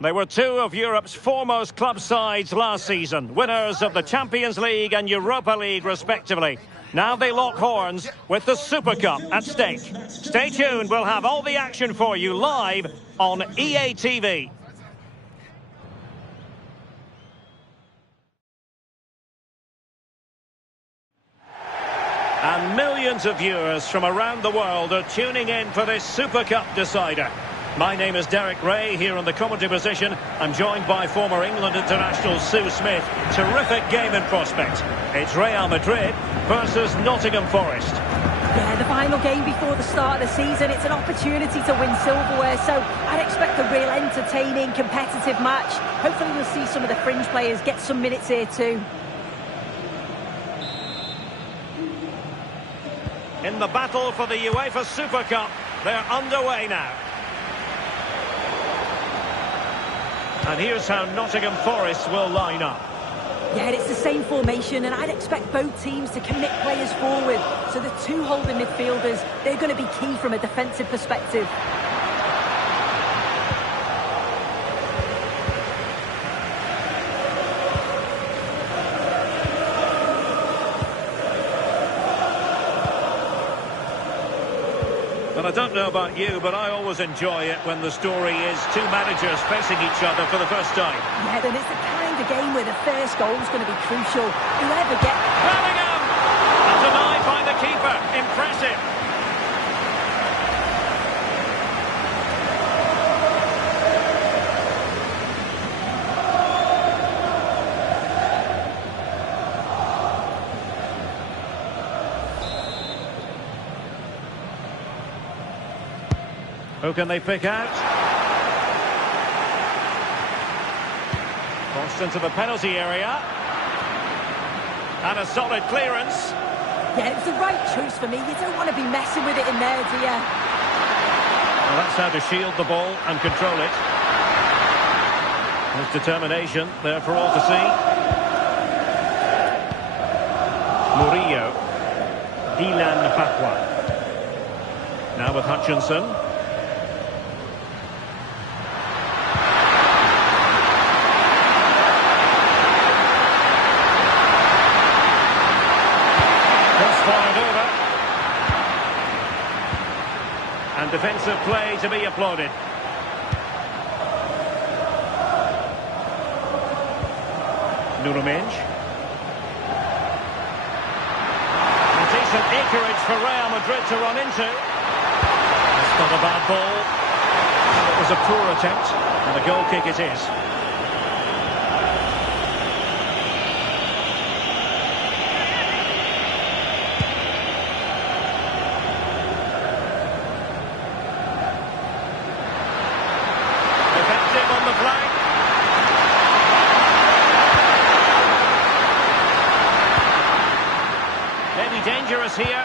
They were two of Europe's foremost club sides last season, winners of the Champions League and Europa League respectively. Now they lock horns with the Super Cup at stake. Stay tuned, we'll have all the action for you live on EA TV. And millions of viewers from around the world are tuning in for this Super Cup decider. My name is Derek Ray, here in the commentary position. I'm joined by former England international Sue Smith. Terrific game in prospect. It's Real Madrid versus Nottingham Forest. Yeah, the final game before the start of the season. It's an opportunity to win silverware, so I'd expect a real entertaining, competitive match. Hopefully we'll see some of the fringe players get some minutes here too. In the battle for the UEFA Super Cup, they're underway now. And here's how Nottingham Forest will line up. Yeah, it's the same formation, and I'd expect both teams to commit players forward. So the two holding midfielders, they're going to be key from a defensive perspective. Well, I don't know about you, but I always enjoy it when the story is two managers facing each other for the first time. Yeah, then it's the kind of game where the first goal is going to be crucial. Whoever gets... Bellingham! And denied by the keeper. Impressive. Who can they pick out? Crossed into the penalty area. And a solid clearance. Yeah, it's the right choice for me. You don't want to be messing with it in there, do you? Well, that's how to shield the ball and control it. His determination there for all to see. Murillo. Dylan Pakwa. Now with Hutchinson. And defensive play to be applauded. Nuno Mendes. And decent acreage for Real Madrid to run into. That's not a bad ball. It was a poor attempt, and a goal kick it is. Dangerous here.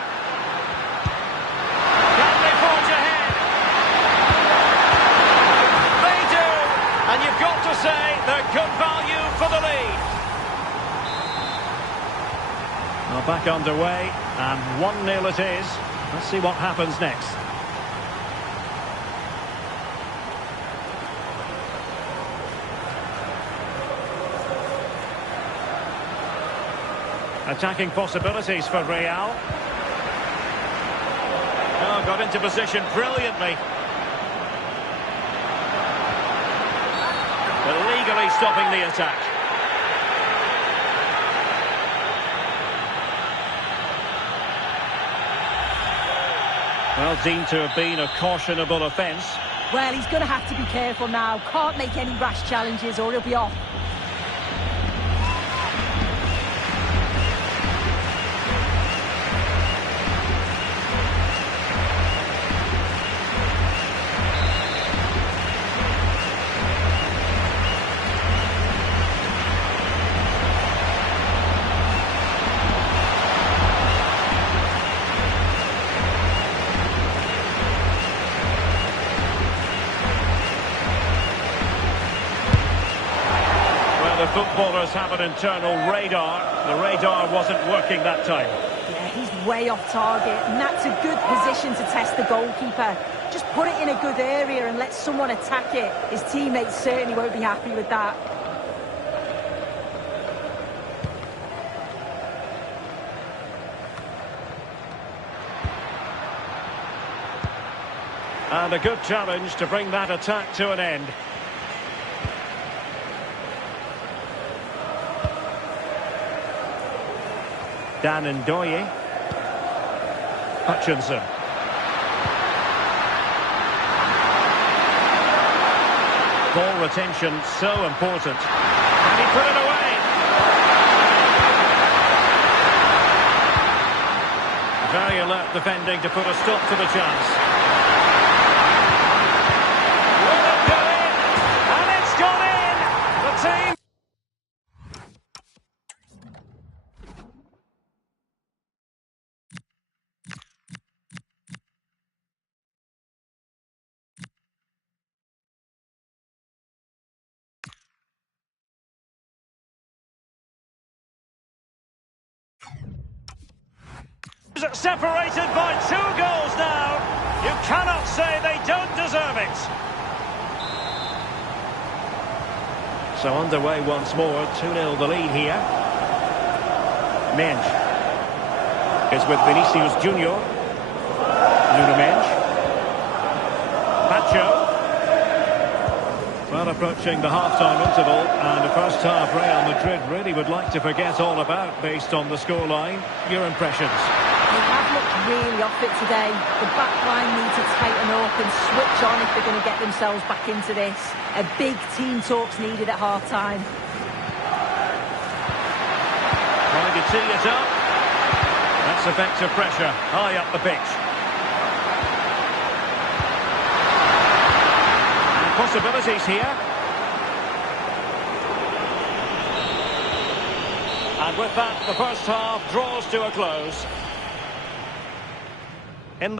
Can they forge ahead? They do! And you've got to say they're good value for the lead. Well, back underway, and 1-0 it is. Let's see what happens next. Attacking possibilities for Real. Oh, got into position brilliantly. Illegally stopping the attack. Well, deemed to have been a cautionable offence. Well, he's going to have to be careful now. Can't make any rash challenges or he'll be off. Footballers have an internal radar. The radar wasn't working that time. Yeah, he's way off target, and that's a good position to test the goalkeeper. Just put it in a good area and let someone attack it. His teammates certainly won't be happy with that. And a good challenge to bring that attack to an end. Dan Ndoye. Hutchinson. Ball retention so important. And he put it away. Very alert defending to put a stop to the chance. Will it go in? And it's gone in! The team... Separated by 2 goals now. You cannot say they don't deserve it. So underway once more, 2-0 the lead here. Mensch is with Vinicius Junior. Nuno Mensch. Pacho. Well, approaching the half-time interval, and the first half Real Madrid really would like to forget all about based on the scoreline. Your impressions? They have looked really off it today. The back line need to tighten up and switch on if they're going to get themselves back into this. A big team talk's needed at half-time. Trying to tee it up. That's effective pressure high up the pitch. And possibilities here. And with that, the first half draws to a close. In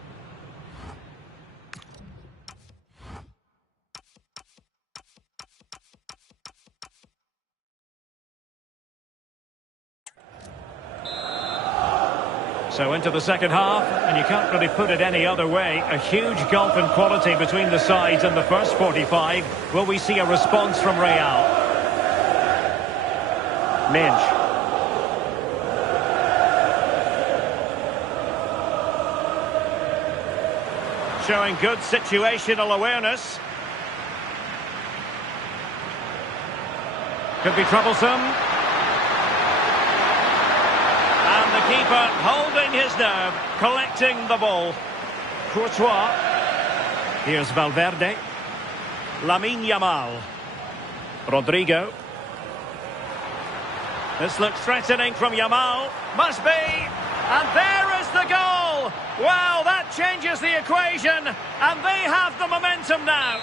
So into the second half, and you can't really put it any other way. A huge gulf in quality between the sides in the first 45. Will we see a response from Real? Mensch. Showing good situational awareness. Could be troublesome. And the keeper holding his nerve, collecting the ball. Courtois. Here's Valverde. Lamine Yamal. Rodrigo. This looks threatening from Yamal. Must be. And there is the goal. Well, that changes the equation. And they have the momentum now.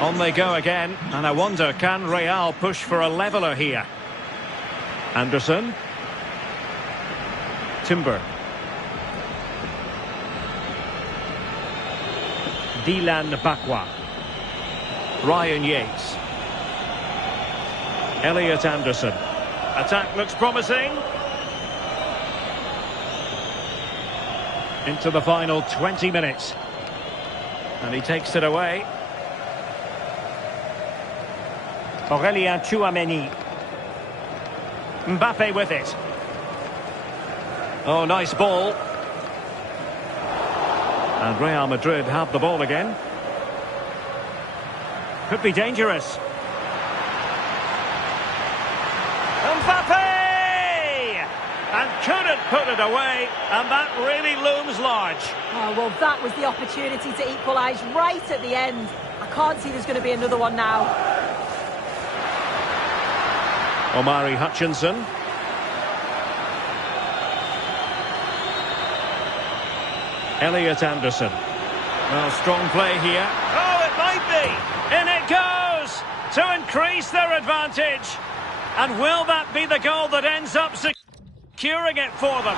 On they go again. And I wonder, can Real push for a leveller here? Anderson. Timber. Dylan Bakwa. Ryan Yates. Elliot Anderson. Attack looks promising. Into the final 20 minutes. And he takes it away. Aurélien Tchouameni. Mbappe with it. Oh, nice ball. And Real Madrid have the ball again. Could be dangerous. Mbappe! And couldn't put it away, and that really looms large. Oh, well, that was the opportunity to equalise right at the end. I can't see there's going to be another one now. Omari Hutchinson. Elliot Anderson. Well, strong play here. Oh, it might be. In it goes to increase their advantage. And will that be the goal that ends up securing it for them?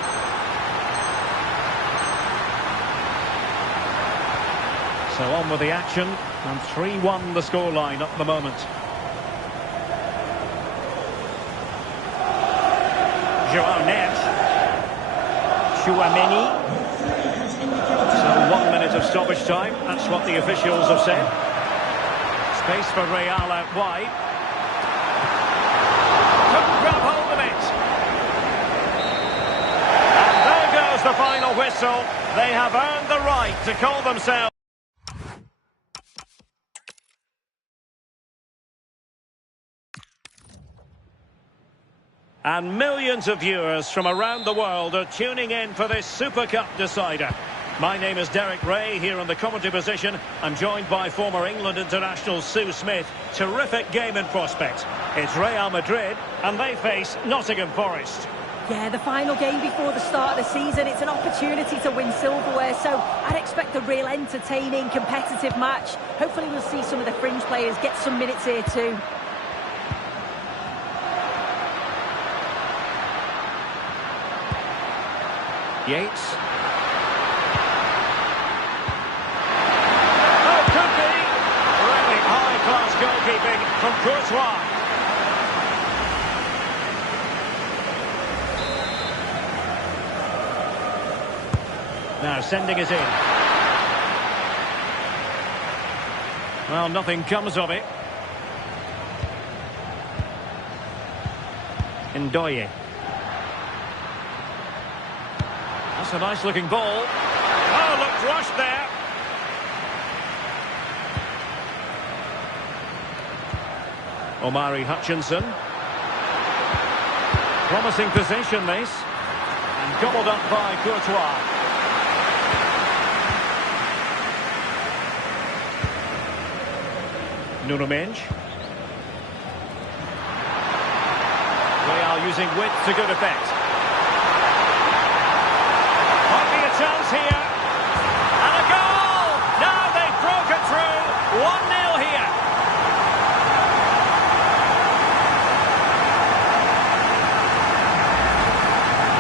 So on with the action. And 3-1 the scoreline at the moment. Joao Neves. Chouameni. So 1 minute of stoppage time. That's what the officials have said. Space for Real out wide. Couldn't grab hold of it. And there goes the final whistle. They have earned the right to call themselves. And millions of viewers from around the world are tuning in for this Super Cup decider. My name is Derek Ray, here in the commentary position. I'm joined by former England international Sue Smith. Terrific game in prospect. It's Real Madrid, and they face Nottingham Forest. Yeah, the final game before the start of the season. It's an opportunity to win silverware, so I'd expect a real entertaining, competitive match. Hopefully we'll see some of the fringe players get some minutes here too. Yates. Oh, could be. Really high-class goalkeeping from Courtois. Now sending it in. Well, nothing comes of it. Ndoye. That's a nice-looking ball. Oh, looked rushed there. Omari Hutchinson. Promising position, this. And gobbled up by Courtois. Nuno Mendes. They are using width to good effect. Might be a chance here. And a goal! Now they've broken through. 1-0 here.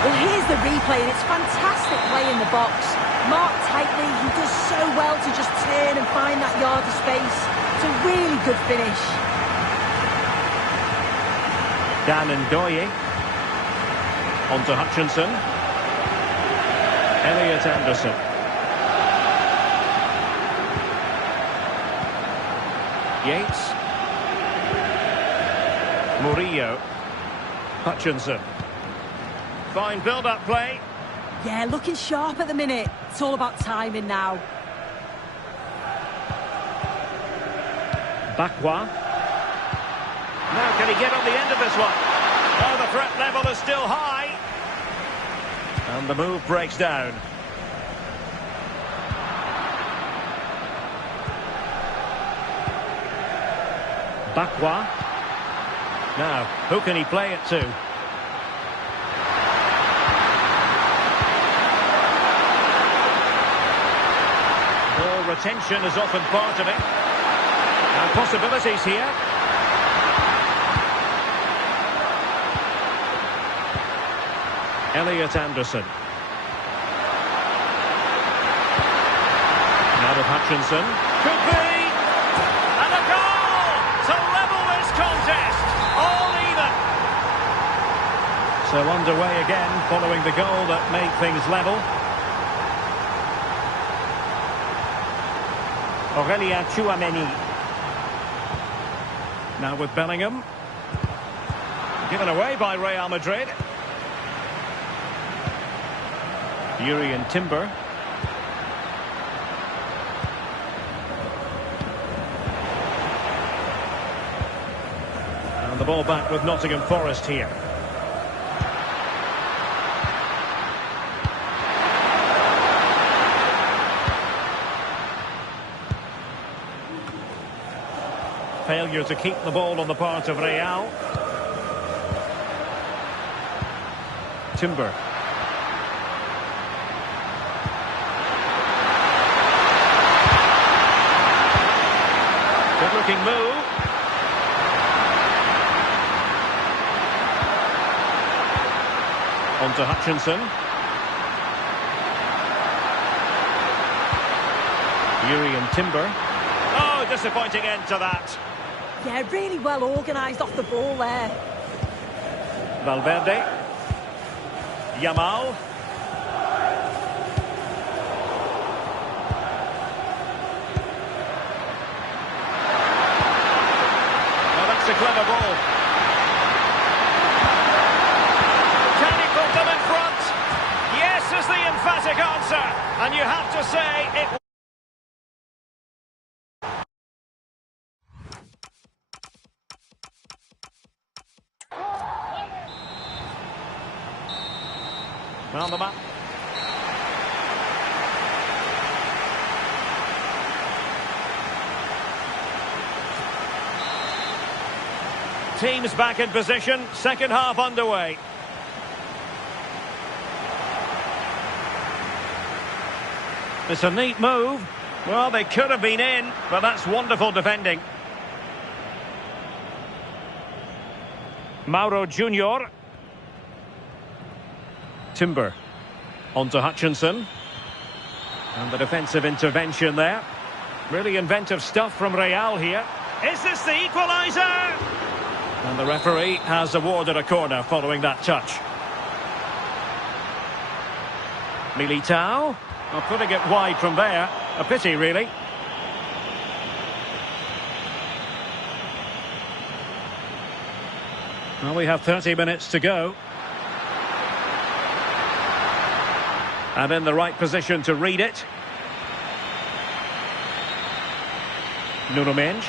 Well, here's the replay, and it's fantastic play in the box. Marked tightly, he does so well to just turn and find that yard of space. It's a really good finish. Dan Ndoye. On to Hutchinson. Elliot Anderson. Yates. Murillo. Hutchinson. Fine build-up play. Yeah, looking sharp at the minute. It's all about timing now. Bakwa. Now can he get on the end of this one? Oh, the threat level is still high. And the move breaks down. Bakwa. Now, who can he play it to? Ball retention is often part of it. And possibilities here. Elliot Anderson. Now with Hutchinson. Could be! And a goal! To level this contest! All even! So underway again, following the goal that made things level. Aurelien Chouameni. Now with Bellingham. Given away by Real Madrid. Urian Timber. And the ball back with Nottingham Forest here. Failure to keep the ball on the part of Real. Timber. Good looking move. On to Hutchinson. Urian Timber. Oh, disappointing end to that. Yeah, really well organised off the ball there. Valverde. Yamal. And you have to say it... On the map. Teams back in position, second half underway. It's a neat move. Well, they could have been in, but that's wonderful defending. Mauro Junior. Timber. On to Hutchinson. And the defensive intervention there. Really inventive stuff from Real here. Is this the equaliser? And the referee has awarded a corner following that touch. Militao. Well, putting it wide from there. A pity, really. Well, we have 30 minutes to go. And in the right position to read it. Nuno Mendes.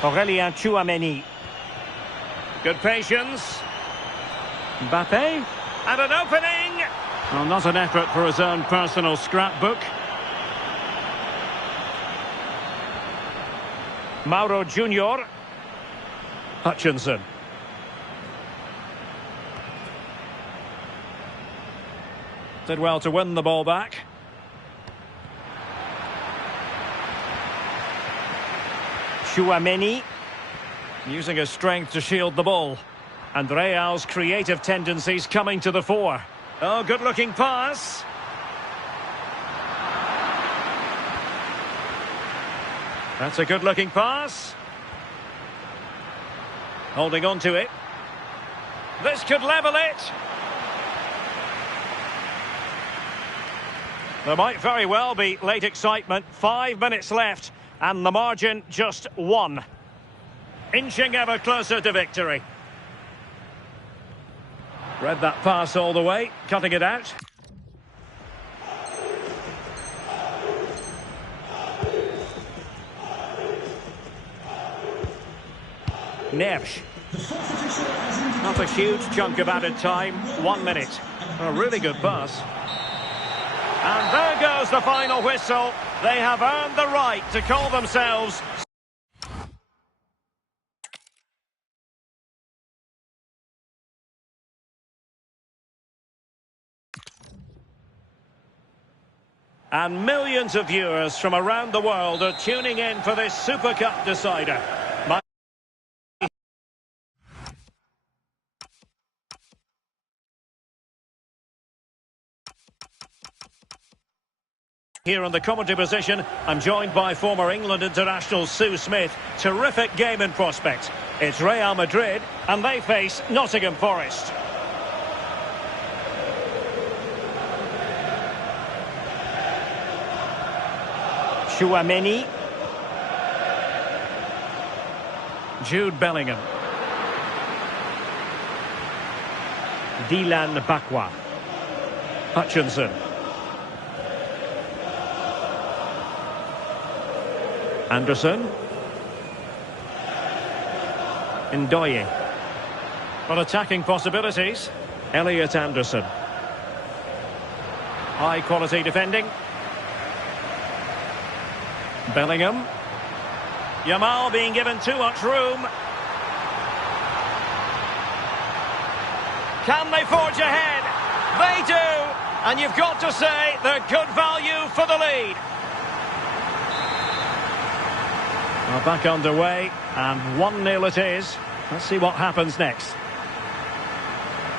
Aurélien Tchouaméni. Good patience. Mbappé. And an opening. Well, not an effort for his own personal scrapbook. Mauro Junior. Hutchinson. Did well to win the ball back. Tchouaméni. Using his strength to shield the ball. And Real's creative tendencies coming to the fore. Oh, good-looking pass. That's a good-looking pass. Holding on to it. This could level it. There might very well be late excitement. 5 minutes left, and the margin just 1. Inching ever closer to victory. Read that pass all the way, cutting it out. Neves. Not a huge chunk of added time. 1 minute. A really good pass. And there goes the final whistle. They have earned the right to call themselves... And millions of viewers from around the world are tuning in for this Super Cup decider. Here in the commentary position, I'm joined by former England international Sue Smith. Terrific game in prospect. It's Real Madrid, and they face Nottingham Forest. Tchouaméni. Jude Bellingham. Dylan Bakwa. Hutchinson. Anderson. Ndoye. Well, attacking possibilities. Elliot Anderson. High quality defending. Bellingham. Yamal being given too much room. Can they forge ahead? They do! And you've got to say they're good value for the lead. Well, back underway, and 1-0 it is. Let's see what happens next.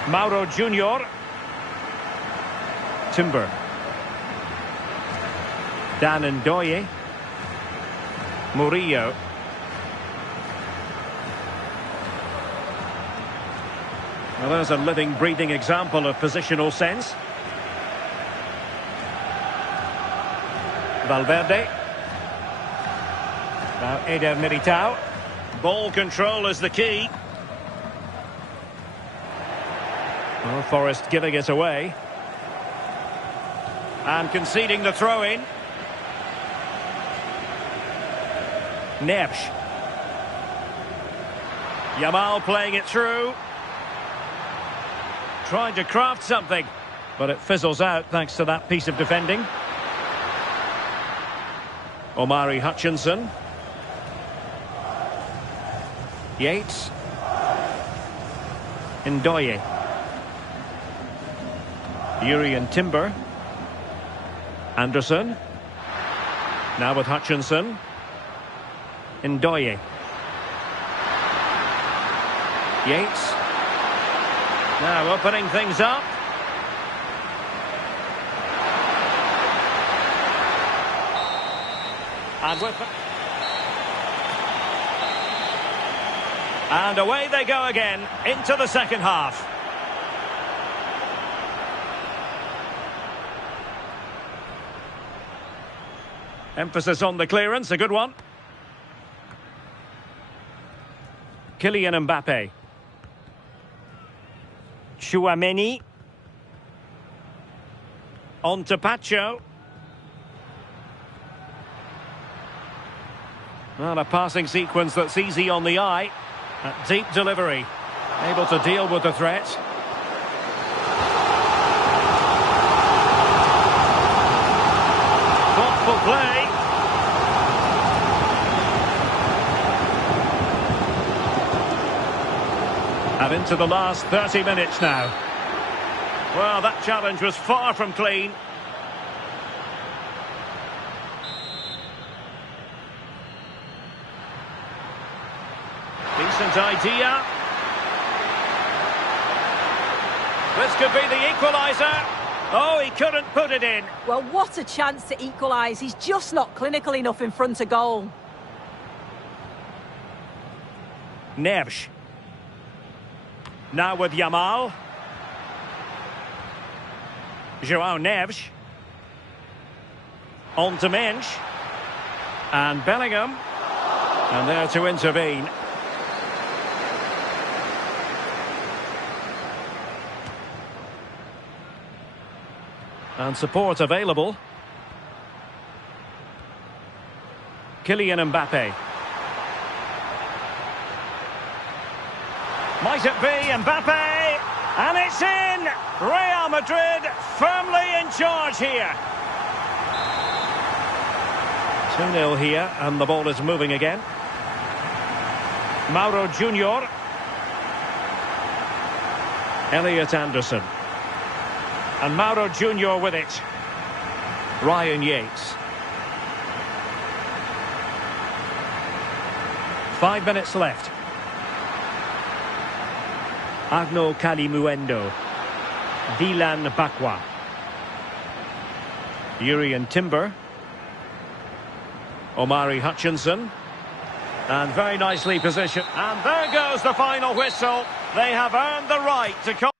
Mauro Junior. Timber. Dan Ndoye. Murillo. Well, there's a living, breathing example of positional sense. Valverde. Now Eder Militao. Ball control is the key. Well, Forest giving it away. And conceding the throw-in. Neves. Yamal playing it through. Trying to craft something, but it fizzles out thanks to that piece of defending. Omari Hutchinson. Yates. Ndoye. Urian Timber. Anderson. Now with Hutchinson. Ndoye. Yates. Now opening things up. And away they go again into the second half. Emphasis on the clearance, a good one. Kylian Mbappe. Chouameni. On to Pacho. Well, a passing sequence that's easy on the eye. A deep delivery. Able to deal with the threat. Thoughtful play. And into the last 30 minutes now. Well, that challenge was far from clean. Decent idea. This could be the equaliser. Oh, he couldn't put it in. Well, what a chance to equalise. He's just not clinical enough in front of goal. Neves. Now with Yamal. João Neves. On to Mensch. And Bellingham. And there to intervene. And support available. Kylian Mbappe. Might it be Mbappe? And it's in! Real Madrid firmly in charge here. 2-0 here, and the ball is moving again. Mauro Junior. Elliot Anderson. And Mauro Junior with it. Ryan Yates. 5 minutes left. Agno Kalimuendo. Dylan Bakwa. Urian Timber. Omari Hutchinson. And very nicely positioned. And there goes the final whistle. They have earned the right to call.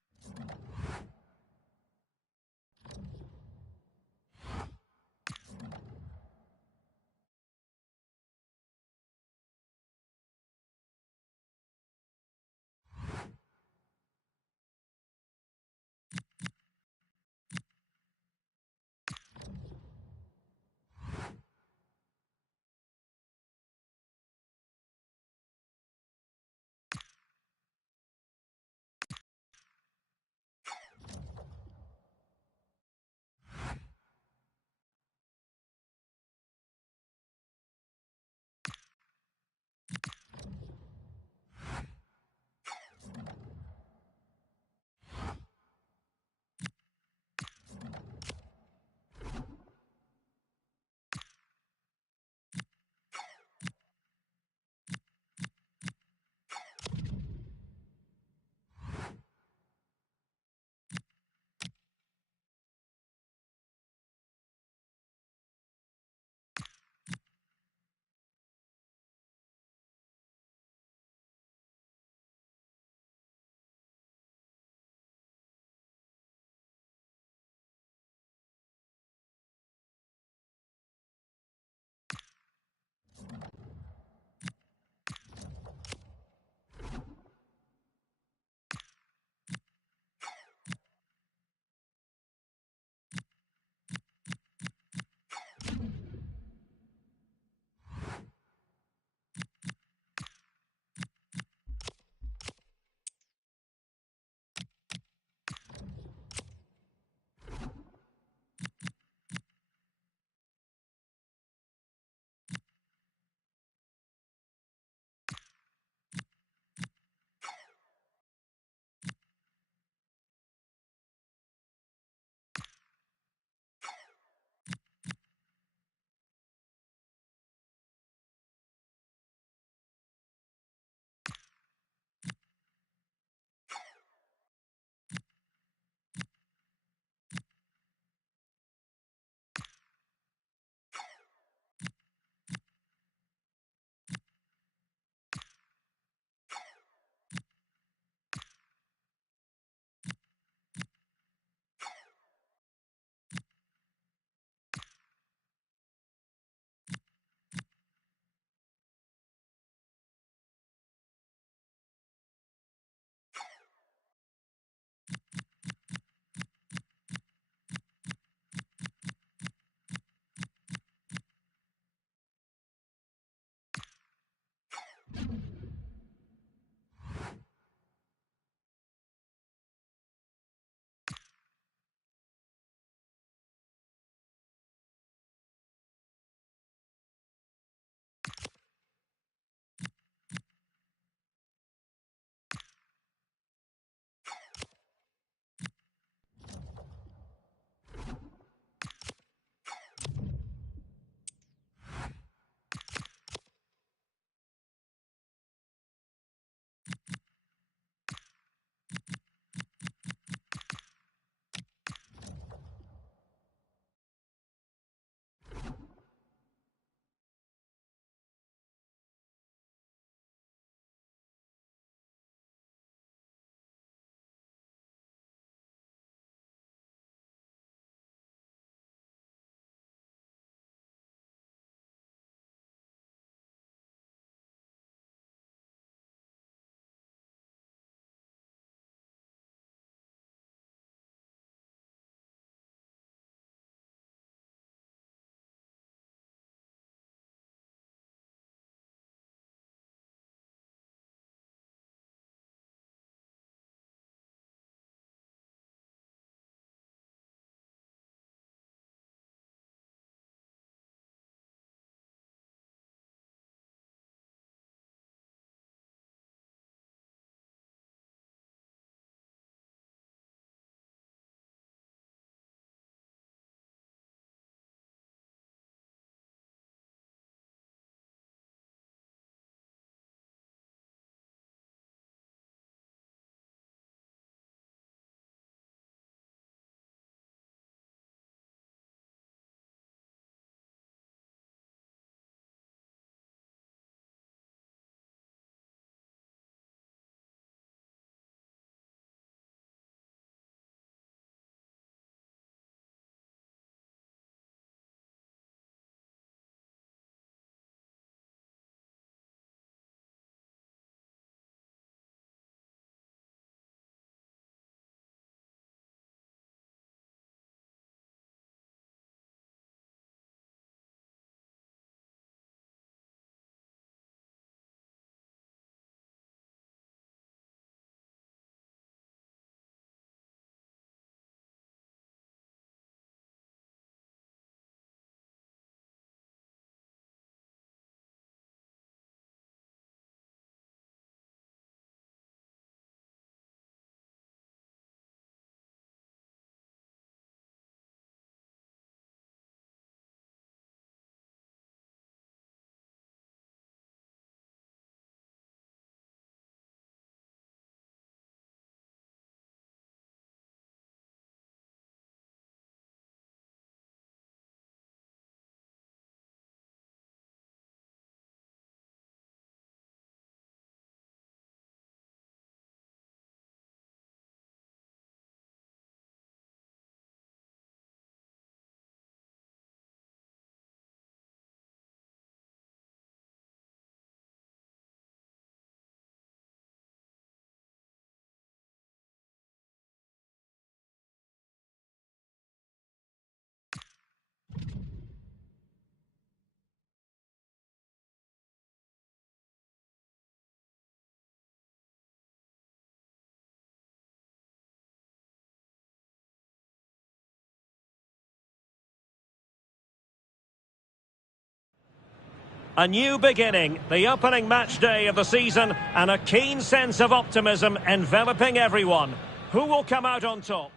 A new beginning, the opening match day of the season, and a keen sense of optimism enveloping everyone. Who will come out on top?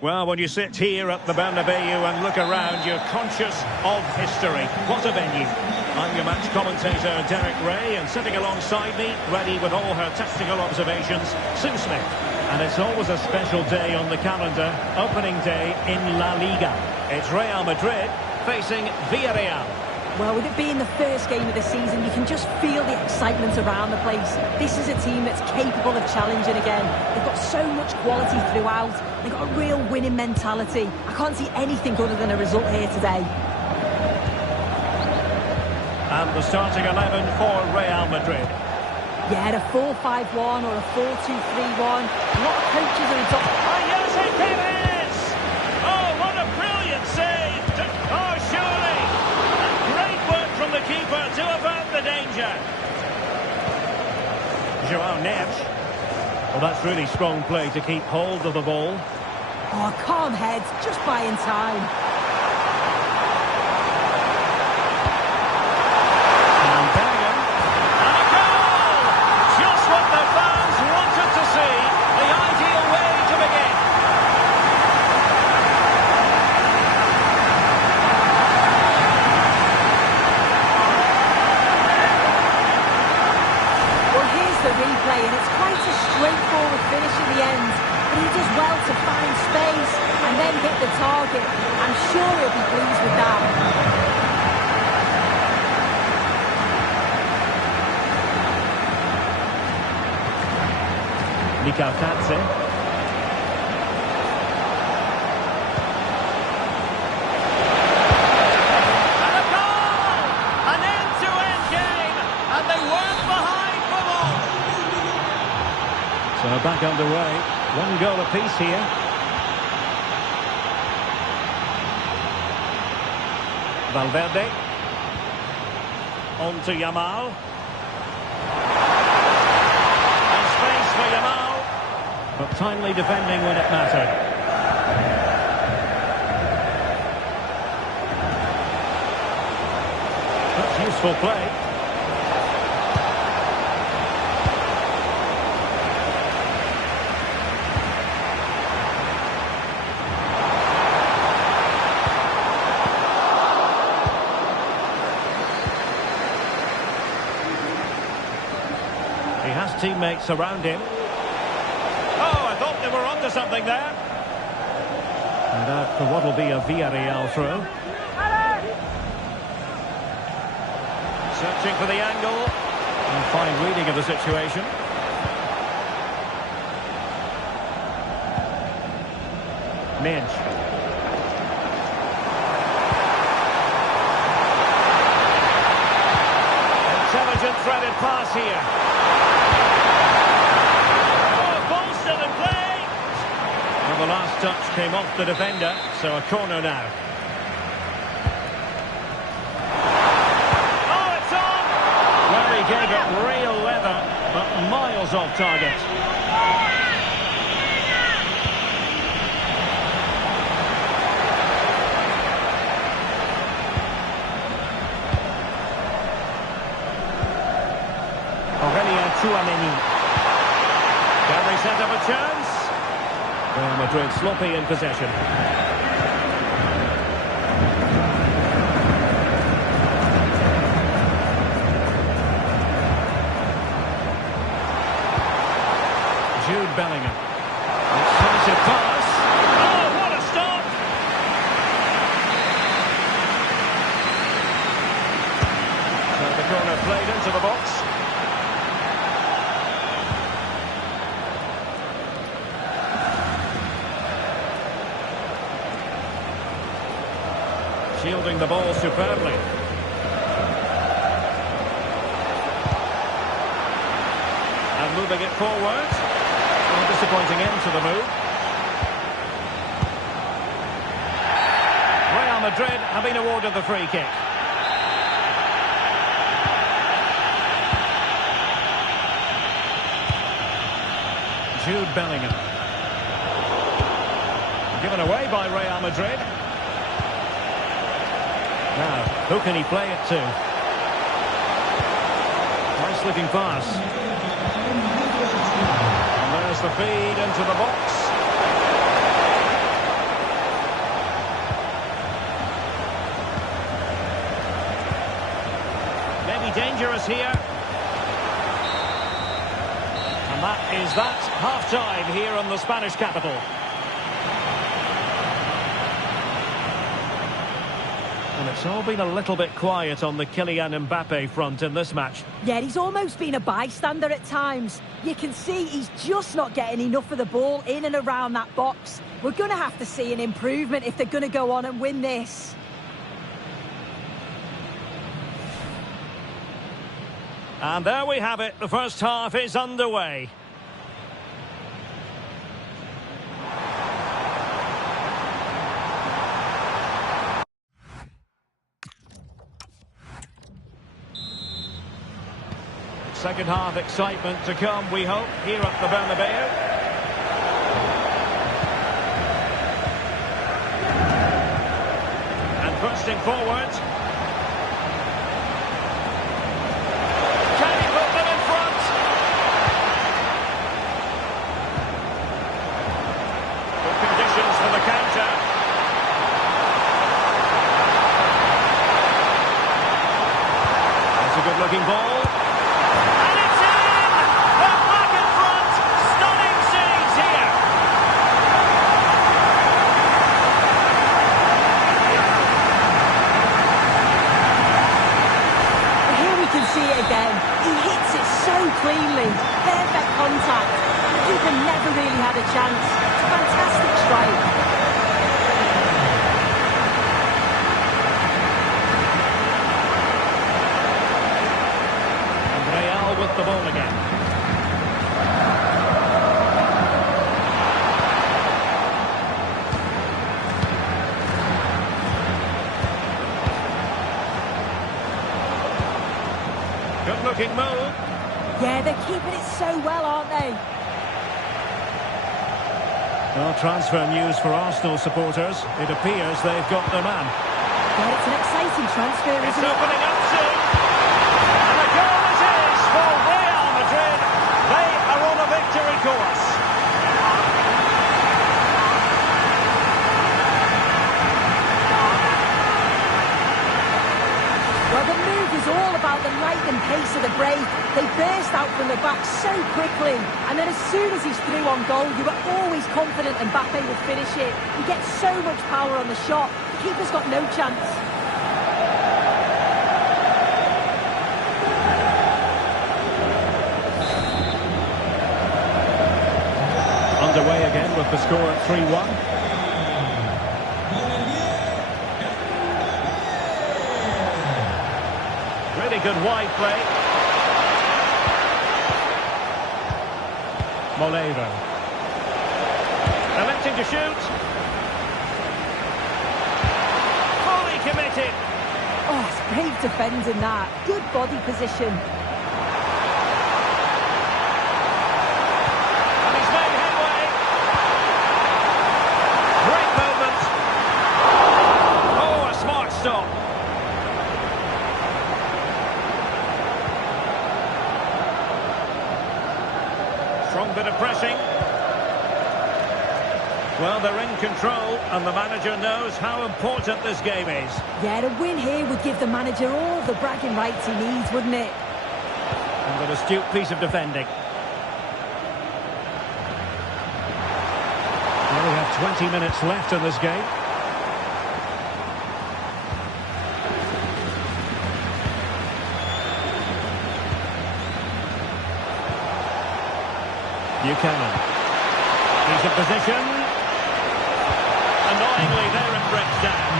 Well, when you sit here at the Bernabeu and look around, you're conscious of history. What a venue. I'm your match commentator, Derek Ray, and sitting alongside me, ready with all her tactical observations, Sue Smith. And it's always a special day on the calendar, opening day in La Liga. It's Real Madrid facing Villarreal. Well, with it being the first game of the season, you can just feel the excitement around the place. This is a team that's capable of challenging again. They've got so much quality throughout. They've got a real winning mentality. I can't see anything other than a result here today. And the starting 11 for Real Madrid. Yeah, a 4-5-1 or a 4-2-3-1. A lot of coaches are adopting. Oh, yes, it is! Oh, what a brilliant save! Oh, surely! Great work from the keeper to avert the danger. Joao Neves. Well, that's really strong play to keep hold of the ball. Oh, calm heads, just buying time. And Bellingham. And a goal! Just what the fans wanted to see. The ideal way to begin. Well, here's the replay, and it's quite a straightforward finish in the end. But he does well to find space and then hit the target. I'm sure he'll be pleased with that. Mikautatse. And a goal! An end-to-end game, and they weren't behind for long. So back underway. One goal apiece here. Valverde. On to Yamal. And space for Yamal. But timely defending when it mattered. That's useful play. He has teammates around him. Oh, I thought they were onto something there. And out for what will be a Villarreal throw. Searching for the angle. And fine reading of the situation. Minch. Intelligent threaded pass here. The last touch came off the defender, so a corner now. Oh, it's on! Well, he gave it real leather, but miles off target. Aurelien Tchouameni. Can they set up a chance? Real Madrid sloppy in possession. Jude Bellingham. Decisive pass. Oh, what a stop! So the corner played into the box. Shielding the ball superbly. And moving it forward. Well, disappointing end to the move. Real Madrid have been awarded the free kick. Jude Bellingham. Given away by Real Madrid. Now, who can he play it to? nice-looking pass. And there's the feed into the box. Maybe dangerous here. And that is that. Half-time here in the Spanish capital. And it's all been a little bit quiet on the Kylian Mbappe front in this match. Yeah, he's almost been a bystander at times. You can see he's just not getting enough of the ball in and around that box. We're going to have to see an improvement if they're going to go on and win this. And there we have it. The first half is underway. Second half excitement to come, we hope, here at the Bernabeu. And bursting forward. Can he put them in front? Good conditions for the counter. That's a good-looking ball. Cleanly, perfect contact. The keeper never really had a chance. It's a fantastic strike. And Real with the ball again. Good-looking move. Yeah, they're keeping it so well, aren't they? Well, transfer news for Arsenal supporters. It appears they've got their man. Yeah, it's an exciting transfer, It's isn't it? opening up soon. And a goal it is for Real Madrid. They are on a victory course. Well, the move is all about the lightning pace of the break. They burst out from the back so quickly. And then as soon as he's through on goal, you were always confident Mbappe would finish it. He gets so much power on the shot. The keeper's got no chance. Underway again with the score at 3-1. Really good wide play. Molero. Electing to shoot. Fully committed. Oh, it's brave defending that. Good body position. And he's made headway. Great movement. Oh, a smart stop. Strong bit of pressing. Well, they're in control, and the manager knows how important this game is. Yeah, a win here would give the manager all the bragging rights he needs, wouldn't it? And an astute piece of defending. Well, we have 20 minutes left in this game. Buchanan. He's in position. Annoyingly, there it breaks down.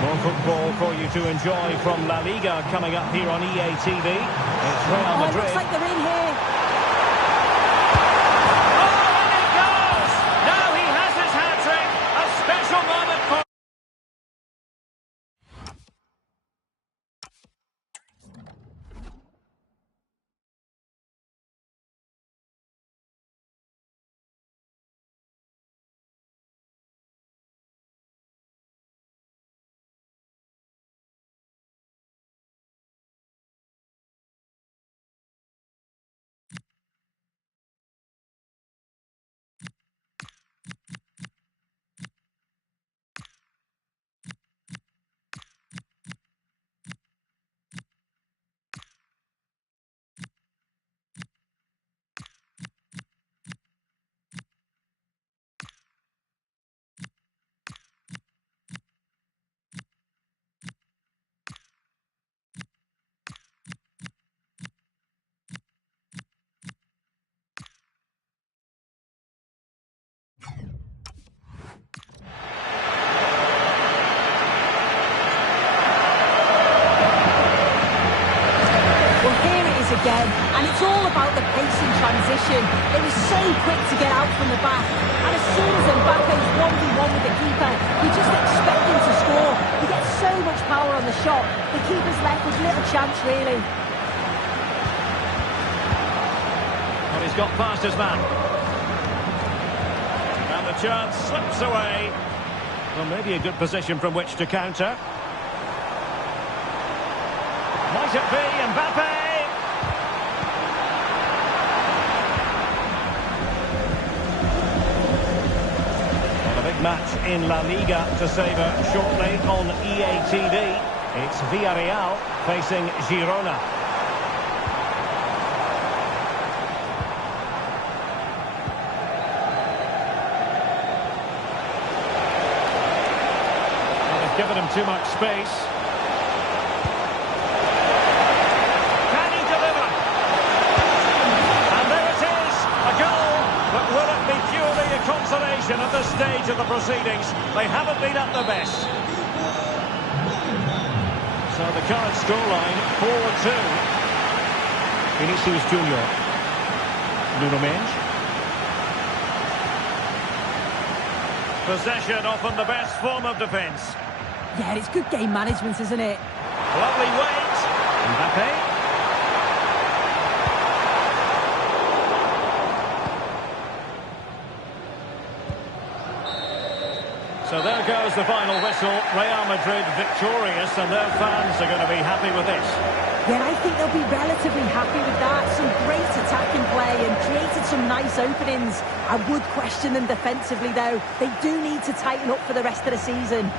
More football for you to enjoy from La Liga coming up here on EA TV. It's Real Madrid. Oh, it looks like they're in here. possession. They were so quick to get out from the back. And as soon as Mbappe's 1v1 with the keeper, you just expect him to score. He gets so much power on the shot. The keeper's left with little chance, really. Well, he's got past his man. And the chance slips away. Well, maybe a good position from which to counter. Might it be Mbappe? Well, a big match in La Liga to savour shortly on EA TV. It's Villarreal facing Girona. Given him too much space. Can he deliver? And there it is, a goal. But will it be purely a consolation at this stage of the proceedings? They haven't been at their best. So the current scoreline, 4-2. Vinicius Junior. Nuno Mendes. Possession often the best form of defence. Yeah, it's good game management, isn't it? Lovely weight. Mbappe. So there goes the final whistle. Real Madrid victorious, and their fans are going to be happy with this. Yeah, I think they'll be relatively happy with that. Some great attacking play and created some nice openings. I would question them defensively, though. They do need to tighten up for the rest of the season.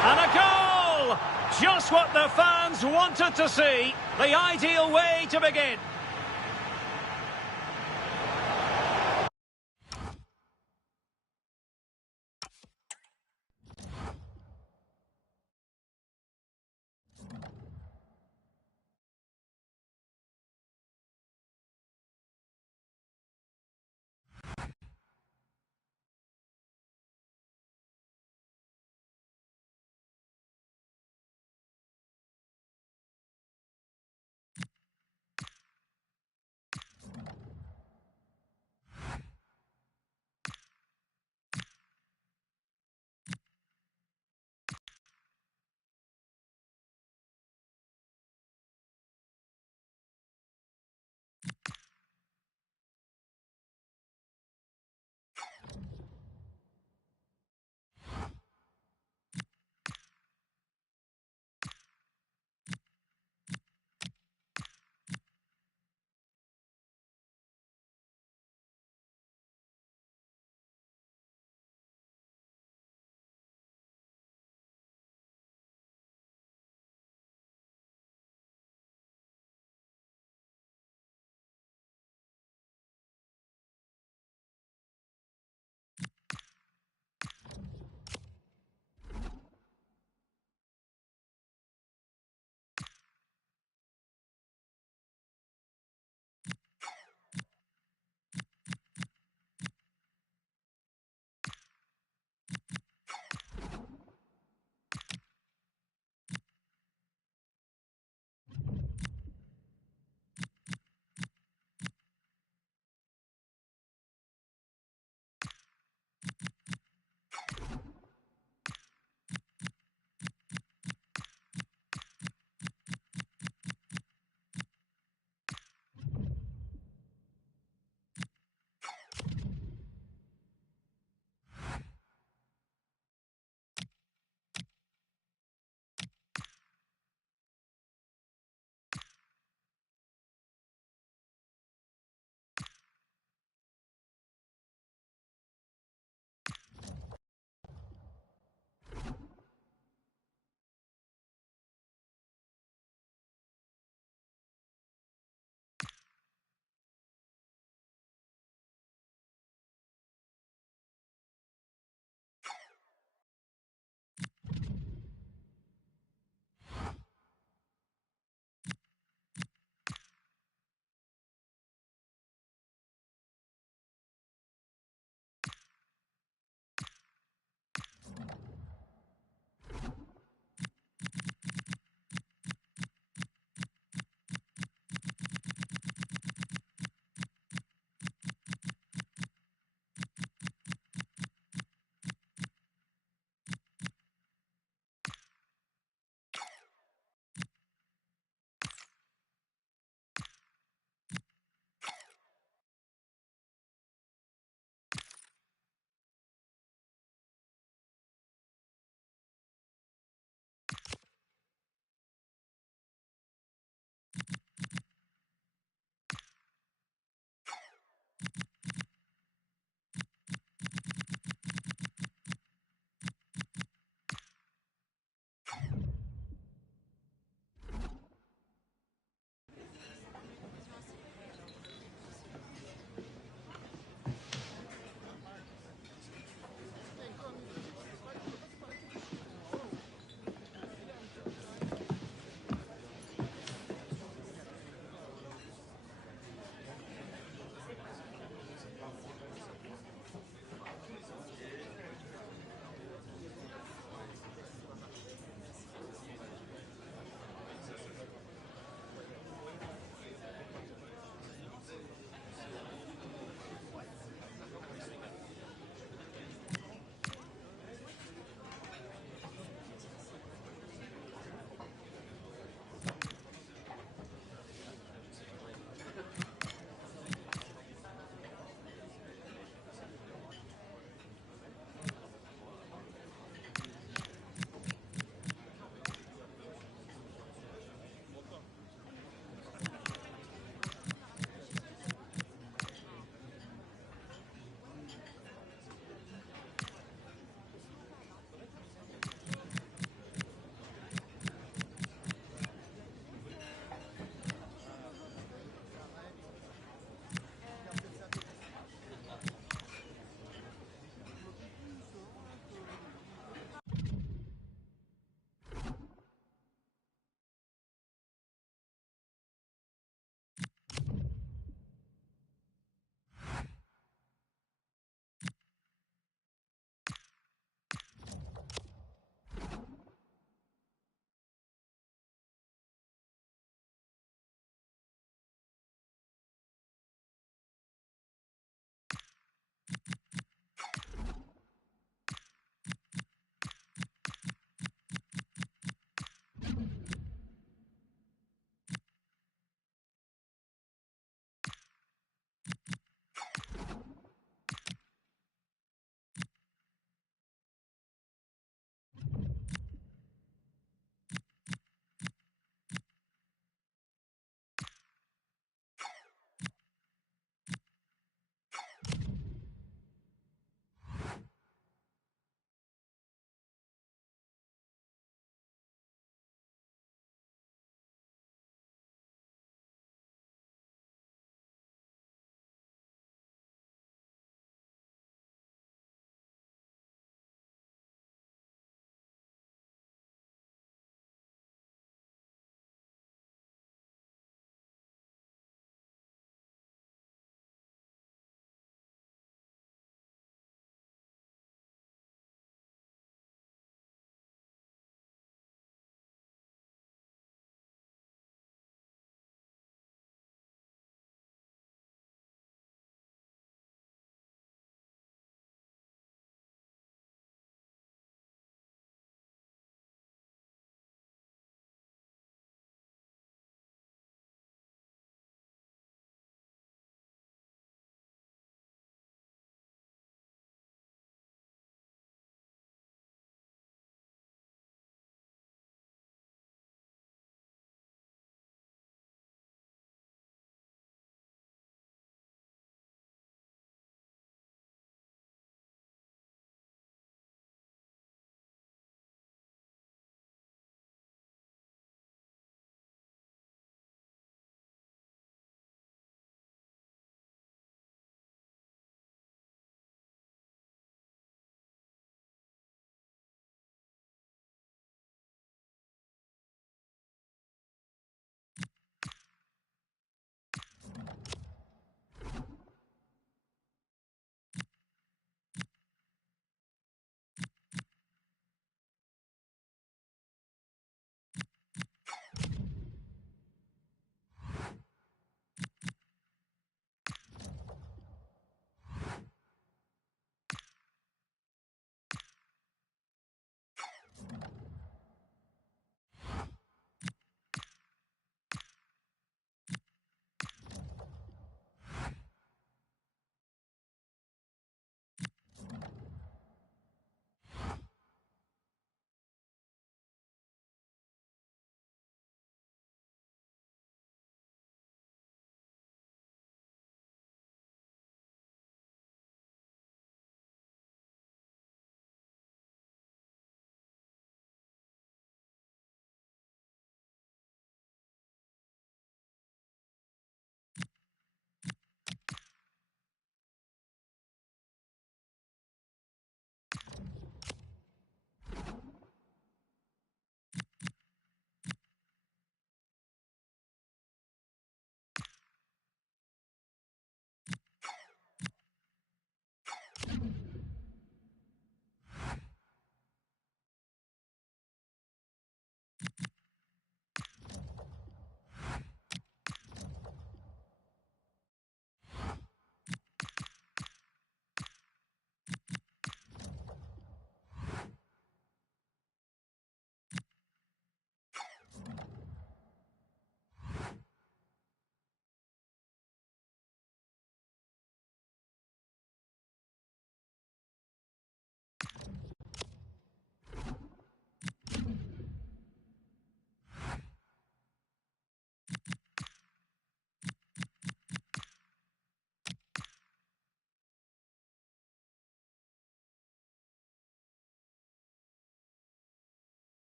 And a goal! Just what the fans wanted to see. The ideal way to begin.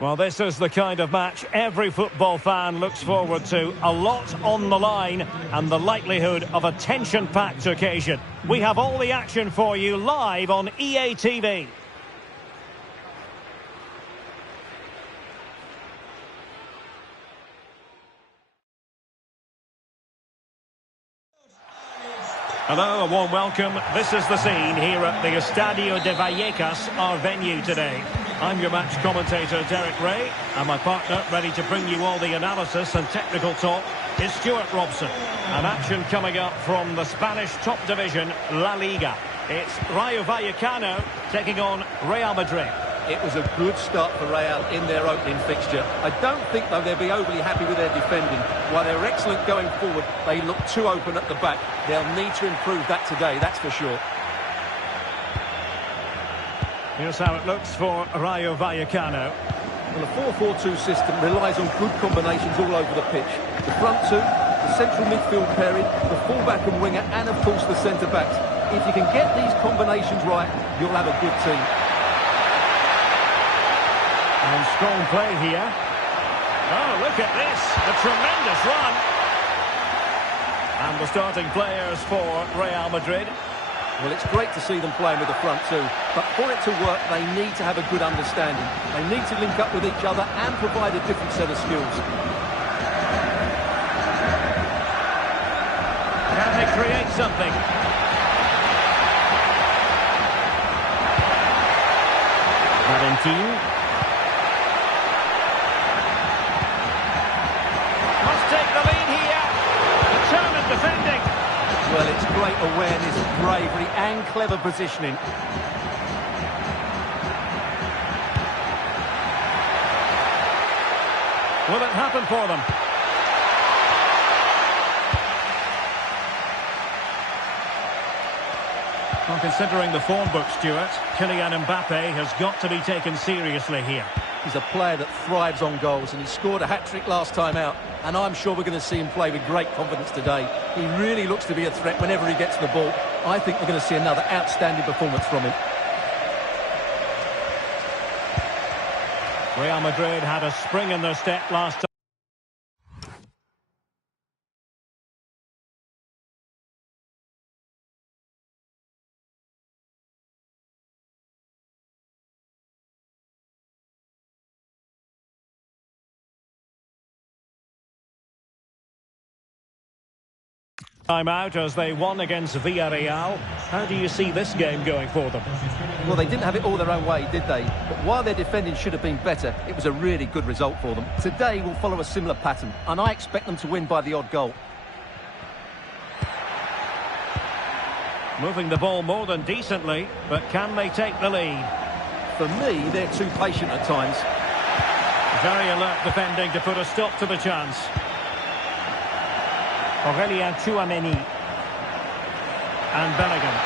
Well, this is the kind of match every football fan looks forward to. A lot on the line and the likelihood of a tension-packed occasion. We have all the action for you live on EA TV. Hello, a warm welcome. This is the scene here at the Estadio de Vallecas, our venue today. I'm your match commentator, Derek Ray, and my partner, ready to bring you all the analysis and technical talk, is Stuart Robson. An action coming up from the Spanish top division, La Liga. It's Rayo Vallecano taking on Real Madrid. It was a good start for Real in their opening fixture. I don't think, though, they'll be overly happy with their defending. While they're excellent going forward, they look too open at the back. They'll need to improve that today, that's for sure. Here's how it looks for Rayo Vallecano. Well, the 4-4-2 system relies on good combinations all over the pitch. The front two, the central midfield pairing, the fullback and winger, and of course the centre-backs. If you can get these combinations right, you'll have a good team. And strong play here. Oh, look at this. A tremendous run. And the starting players for Real Madrid. Well, it's great to see them playing with the front two, but for it to work, they need to have a good understanding. They need to link up with each other and provide a different set of skills. Can they create something? Valentin. Must take the lead here. Determined defending. Well, it's great awareness, bravery and clever positioning. Will it happen for them? Well, considering the form book, Stuart, Kylian Mbappe has got to be taken seriously here. He's a player that thrives on goals, and he scored a hat-trick last time out, and I'm sure we're going to see him play with great confidence today. He really looks to be a threat whenever he gets the ball. I think we're going to see another outstanding performance from him. Real Madrid had a spring in their step last time. Time out as they won against Villarreal. How do you see this game going for them? Well, they didn't have it all their own way, did they? But while their defending should have been better, it was a really good result for them. Today will follow a similar pattern, and I expect them to win by the odd goal. Moving the ball more than decently, but can they take the lead? For me, they're too patient at times. Very alert defending to put a stop to the chance. Aurelien Tchouameni and Bellingham.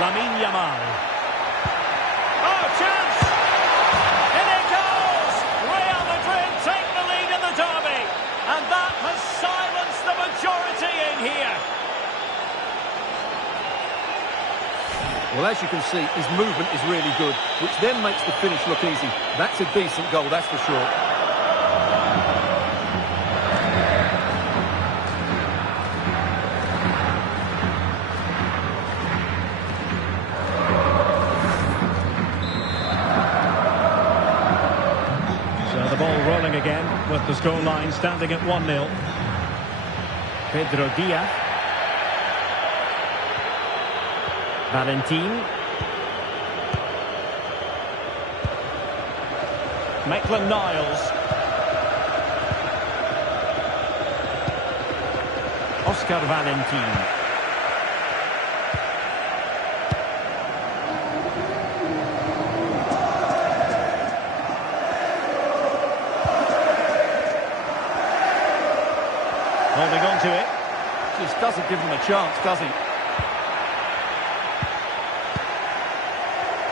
Lamine Yamal. Oh, chance! In it goes! Real Madrid take the lead in the derby, and that has silenced the majority in here. Well, as you can see, his movement is really good, which then makes the finish look easy. That's a decent goal, that's for sure. Again, with the scoreline standing at 1-0. Pedro Diaz. Valentin. Maitland-Niles. Oscar Valentin. Holding on to it. Just doesn't give them a chance, does he?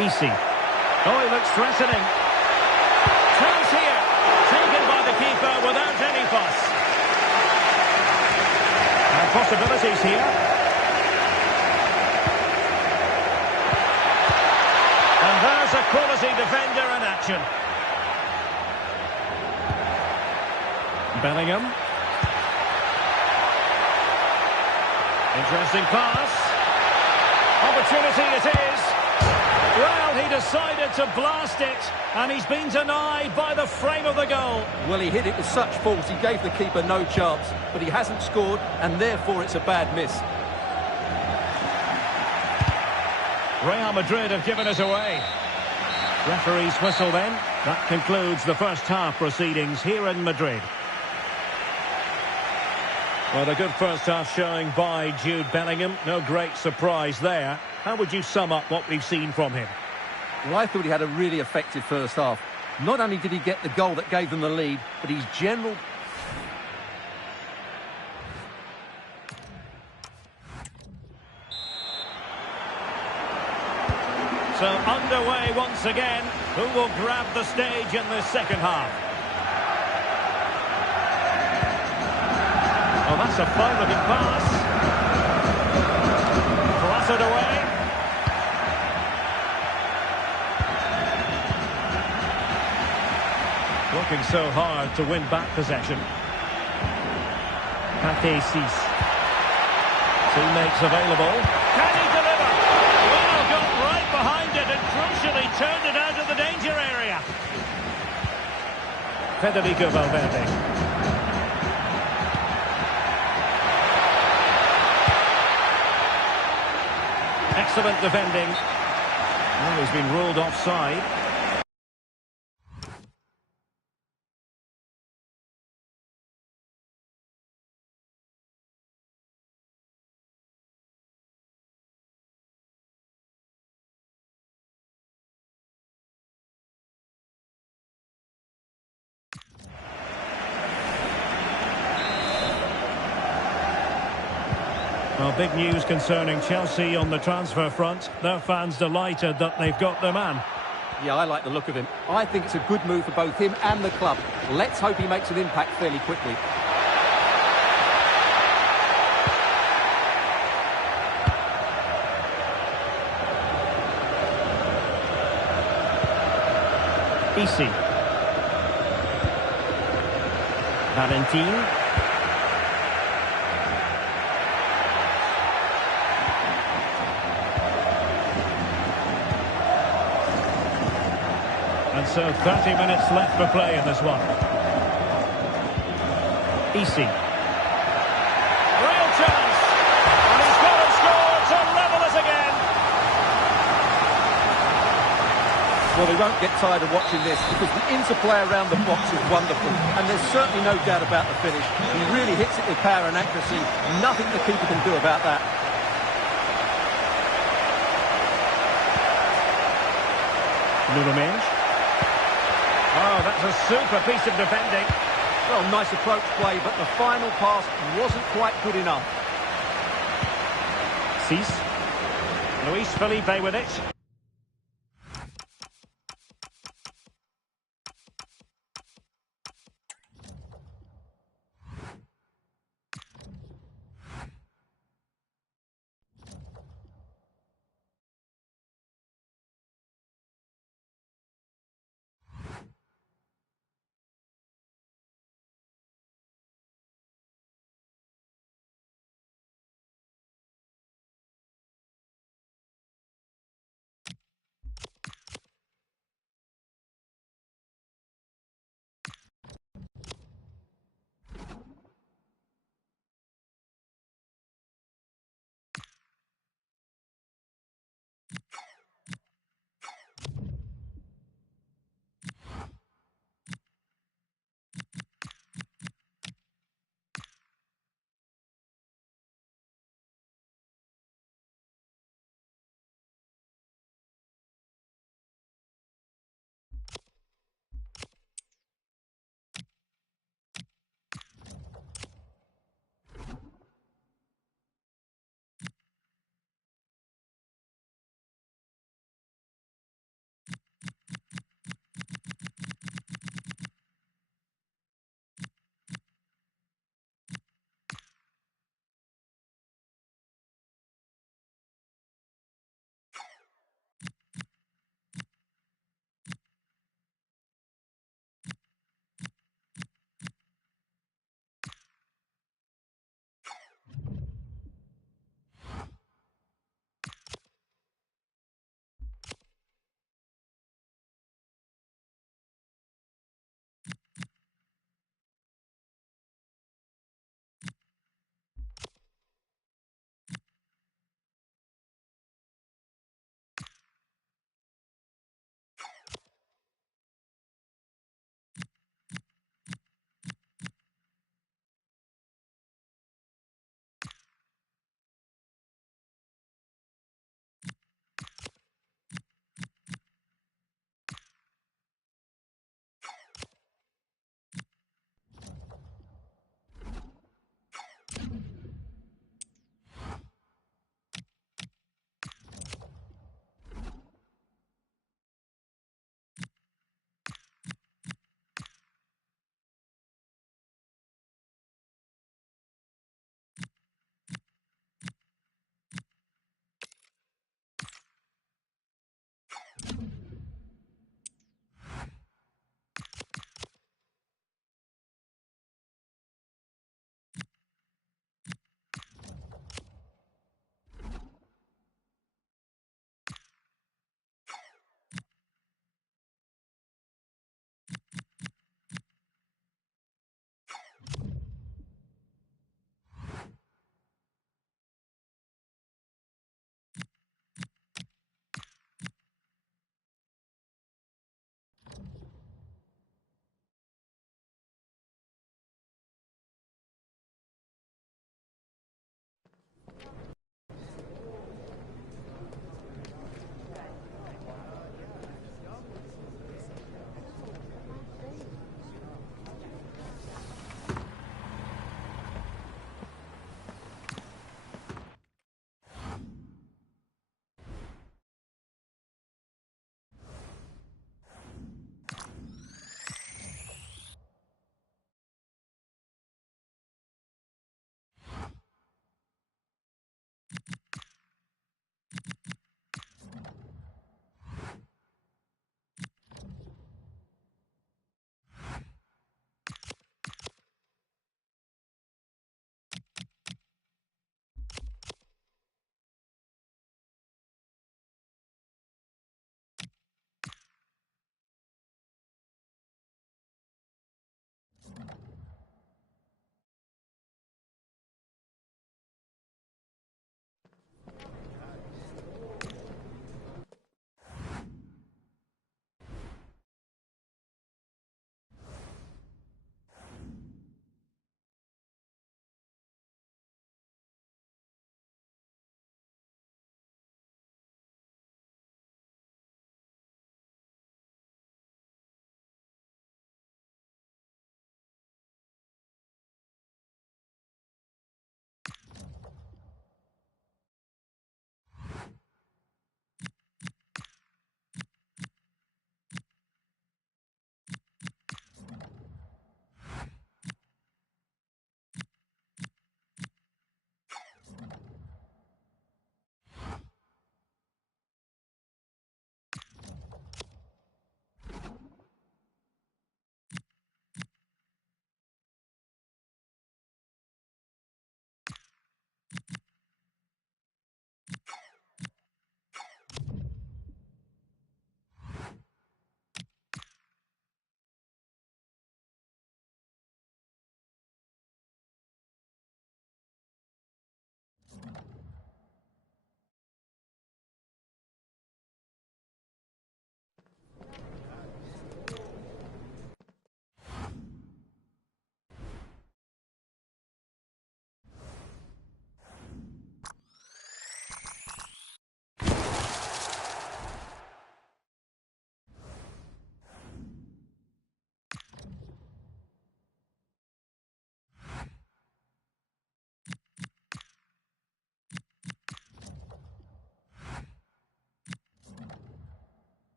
Easy. Oh, he looks threatening. Chance here. Taken by the keeper without any fuss. And possibilities here. And there's a quality defender in action. Bellingham. Interesting pass. Opportunity it is. Well, he decided to blast it, and he's been denied by the frame of the goal. Well, he hit it with such force, he gave the keeper no chance, but he hasn't scored, and therefore it's a bad miss. Real Madrid have given us away. Referee's whistle then. That concludes the first half proceedings here in Madrid. Well, a good first half showing by Jude Bellingham. No great surprise there. How would you sum up what we've seen from him? Well, I thought he had a really effective first half. Not only did he get the goal that gave them the lead, but his general... So underway once again. Who will grab the stage in this second half? Oh, that's a fine-looking pass. Clattered away. Working so hard to win back possession. Pate Cis. Teammates available. Can he deliver? Well, got right behind it and crucially turned it out of the danger area. Federico Valverde. Excellent defending. Well, he's been ruled offside. Well, big news concerning Chelsea on the transfer front. Their fans delighted that they've got their man. Yeah, I like the look of him. I think it's a good move for both him and the club. Let's hope he makes an impact fairly quickly. Easy. Valentin. And so 30 minutes left for play in this one. Easy. Real chance. And he's got to score to level it again. Well, we won't get tired of watching this because the interplay around the box is wonderful. And there's certainly no doubt about the finish. He really hits it with power and accuracy. Nothing the keeper can do about that. Nuno Mendes. Oh, that's a super piece of defending. Well, nice approach play, but the final pass wasn't quite good enough. Cis. Luis Felipe with it.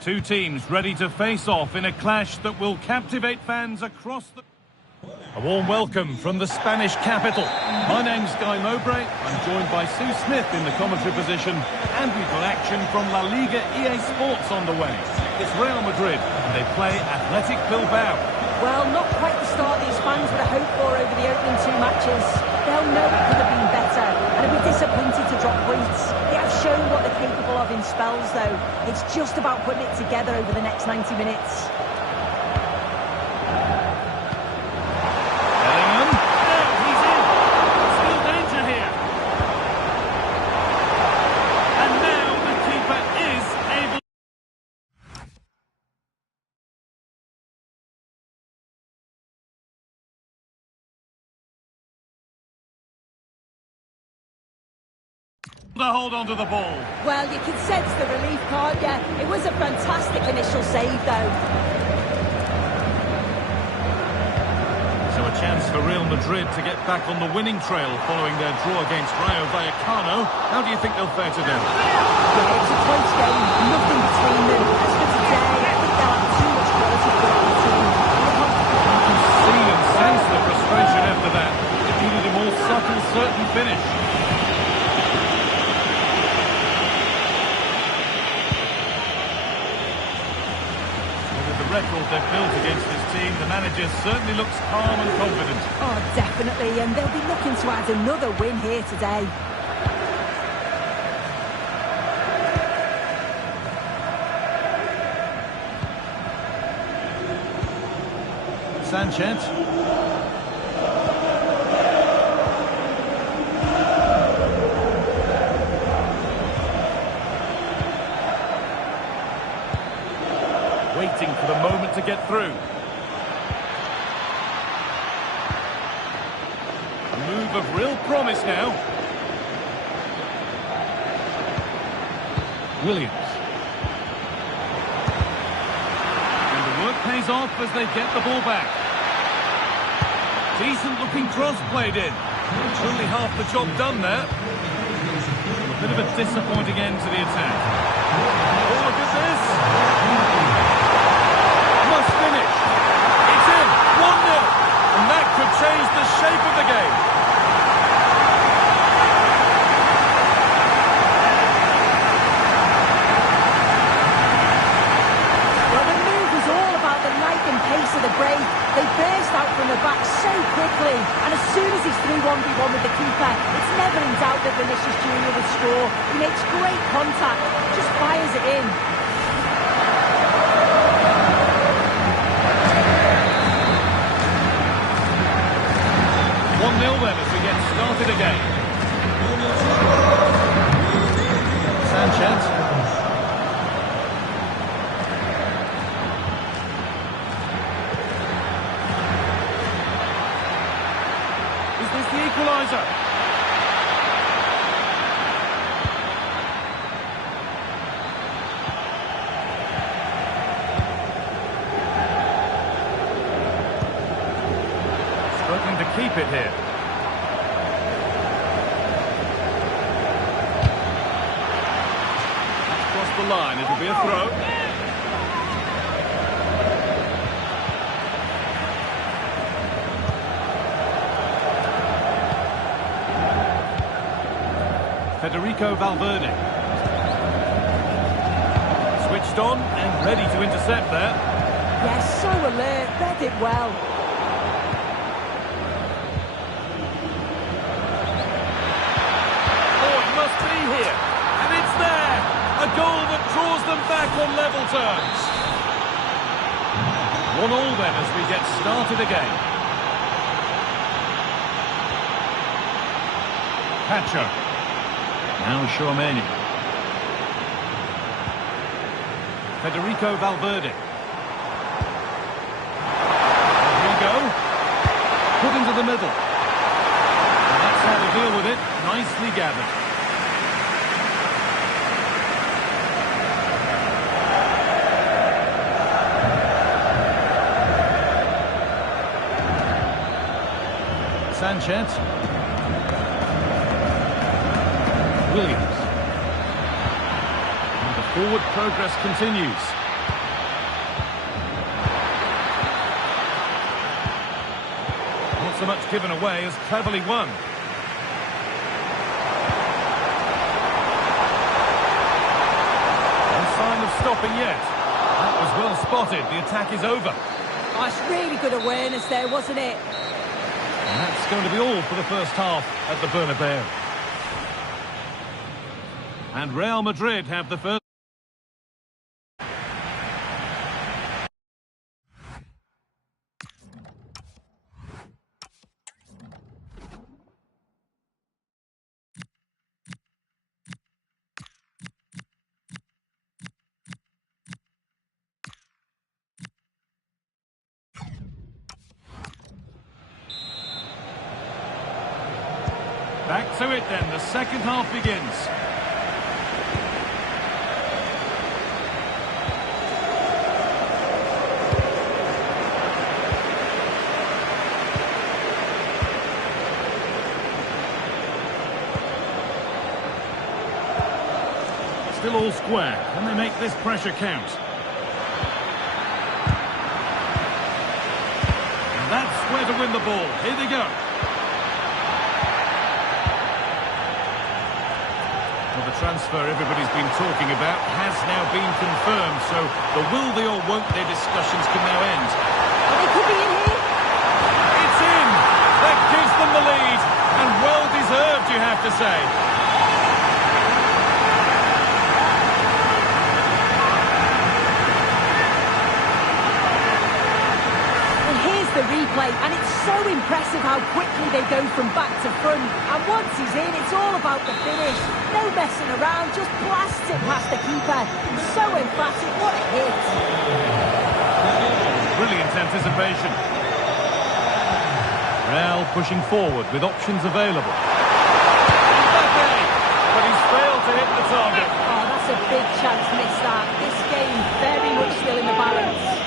Two teams ready to face off in a clash that will captivate fans across the... A warm welcome from the Spanish capital. My name's Guy Mowbray. I'm joined by Sue Smith in the commentary position, and we've got action from La Liga EA Sports on the way. It's Real Madrid, and they play Athletic Bilbao. Well, not quite the start these fans would have hoped for over the opening two matches. They'll know it could have been better, and they'll be disappointed to drop points. They have shown what they're capable of in spells, though. It's just about putting it together over the next 90 minutes. To hold on to the ball. Well, you can sense the relief, can't you? It was a fantastic initial save, though. So a chance for Real Madrid to get back on the winning trail following their draw against Rayo Vallecano. How do you think they'll fare today? Yeah, it's a close game, nothing between them. As for today, I think they'll have too much quality for the team. You can see and sense the frustration after that. It needed a more subtle, certain finish. Record they've built against this team, the manager certainly looks calm and confident. Oh, definitely, and they'll be looking to add another win here today. Sanchez. Waiting for the moment to get through. A move of real promise now. Williams. And the work pays off as they get the ball back. Decent looking cross played in. It's only half the job done there. A bit of a disappointing end to the attack. Oh, look at this! Finish. It's in. 1-0. And that could change the shape of the game. Well, the move was all about the light and pace of the break. They burst out from the back so quickly. And as soon as he's through 1v1 with the keeper, it's never in doubt that Vinicius Jr. will score. He makes great contact, just fires it in. 1-0 then as we get started again. Sanchez. Is this the equaliser? Struggling to keep it here. Across the line, it'll be a throw. Federico Valverde. Switched on and ready to intercept there. Yes, so alert, read it well. Here, and it's there, a goal that draws them back on level terms. 1-1 then as we get started again. Pacho. Now Chouameni. Federico Valverde. Rodrigo. Put into the middle. And that's how to deal with it. Nicely gathered. Sanchez. Williams. And the forward progress continues. so much given away as cleverly won. No sign of stopping yet. That was well spotted. The attack is over. Oh, it's really good awareness there, wasn't it? And that's going to be all for the first half at the Bernabeu. And Real Madrid have the first. Back to it then, the second half begins. Still all square, and they make this pressure count. And that's where to win the ball. Here they go. Well, the transfer everybody's been talking about has now been confirmed, so the will they or won't they discussions can now end. Oh, they could be in here. It's in! That gives them the lead, and well deserved, you have to say. The replay, and it's so impressive how quickly they go from back to front. And once he's in, it's all about the finish. No messing around, just blast it past the keeper. So emphatic, what a hit. Brilliant anticipation. Real pushing forward with options available. But he's failed to hit the target. Oh, that's a big chance missed that. This game very much still in the balance.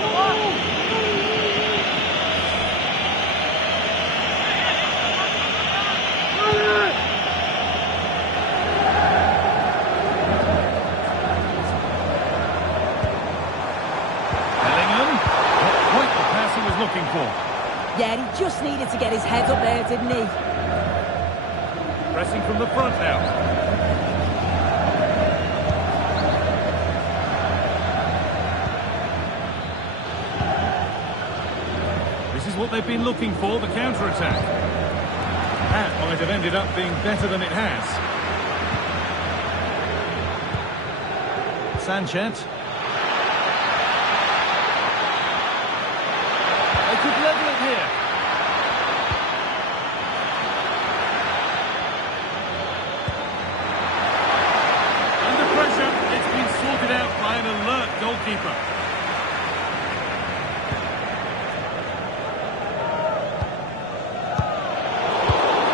Looking for. Yeah, he just needed to get his head up there, didn't he? Pressing from the front now. This is what they've been looking for, the counter-attack. That might have ended up being better than it has. Sanchez. Could level it here. Under pressure, it's been sorted out by an alert goalkeeper.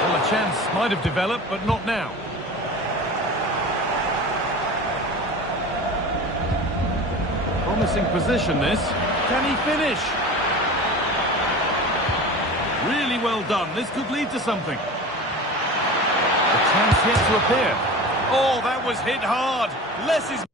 Well, a chance might have developed, but not now. Promising position, this. Can he finish? Really well done. This could lead to something. A chance yet to appear. Oh, that was hit hard. Less is...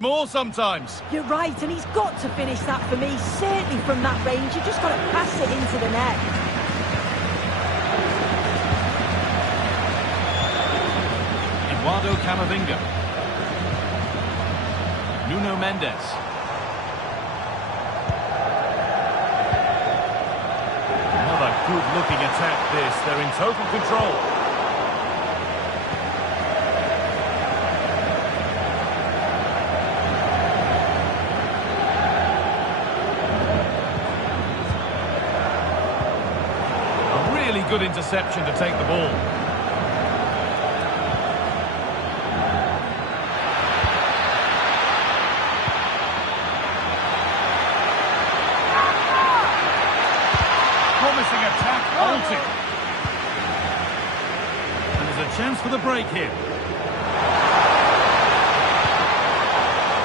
more sometimes. You're right, and he's got to finish that for me. Certainly from that range, you just got to pass it into the net. Eduardo Camavinga. Nuno Mendes. Another good-looking attack this. They're in total control. Good interception to take the ball. Promising attack halted. And there's a for the break here.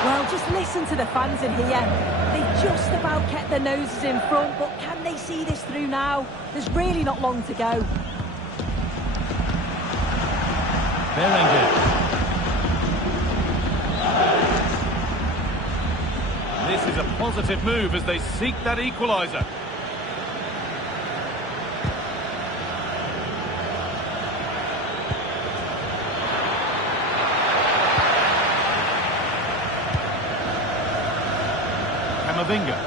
Well, just listen to the fans in here. They've just about kept their noses in front, but can they see this through now? There's really not long to go. Berenguer. This is a positive move as they seek that equaliser. Camavinga.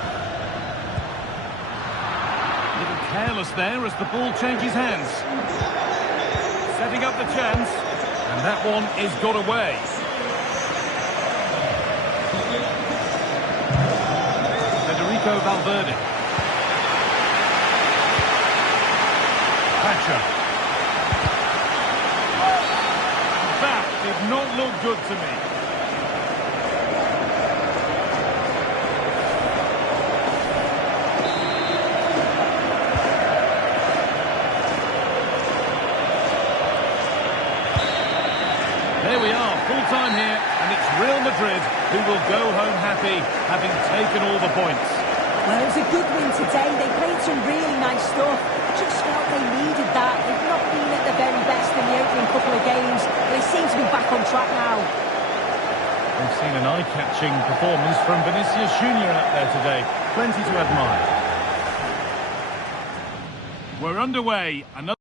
A little careless there as the ball changes hands. Setting up the chance, and that one is got away. Valverde. Thatcher. That did not look good to me. There we are, full time here, and it's Real Madrid who will go home happy, having taken all the points. Well, it was a good win today. They played some really nice stuff. I just felt they needed that. They've not been at the very best in the opening couple of games, but they seem to be back on track now. We've seen an eye-catching performance from Vinicius Junior out there today. Plenty to admire. We're underway. Another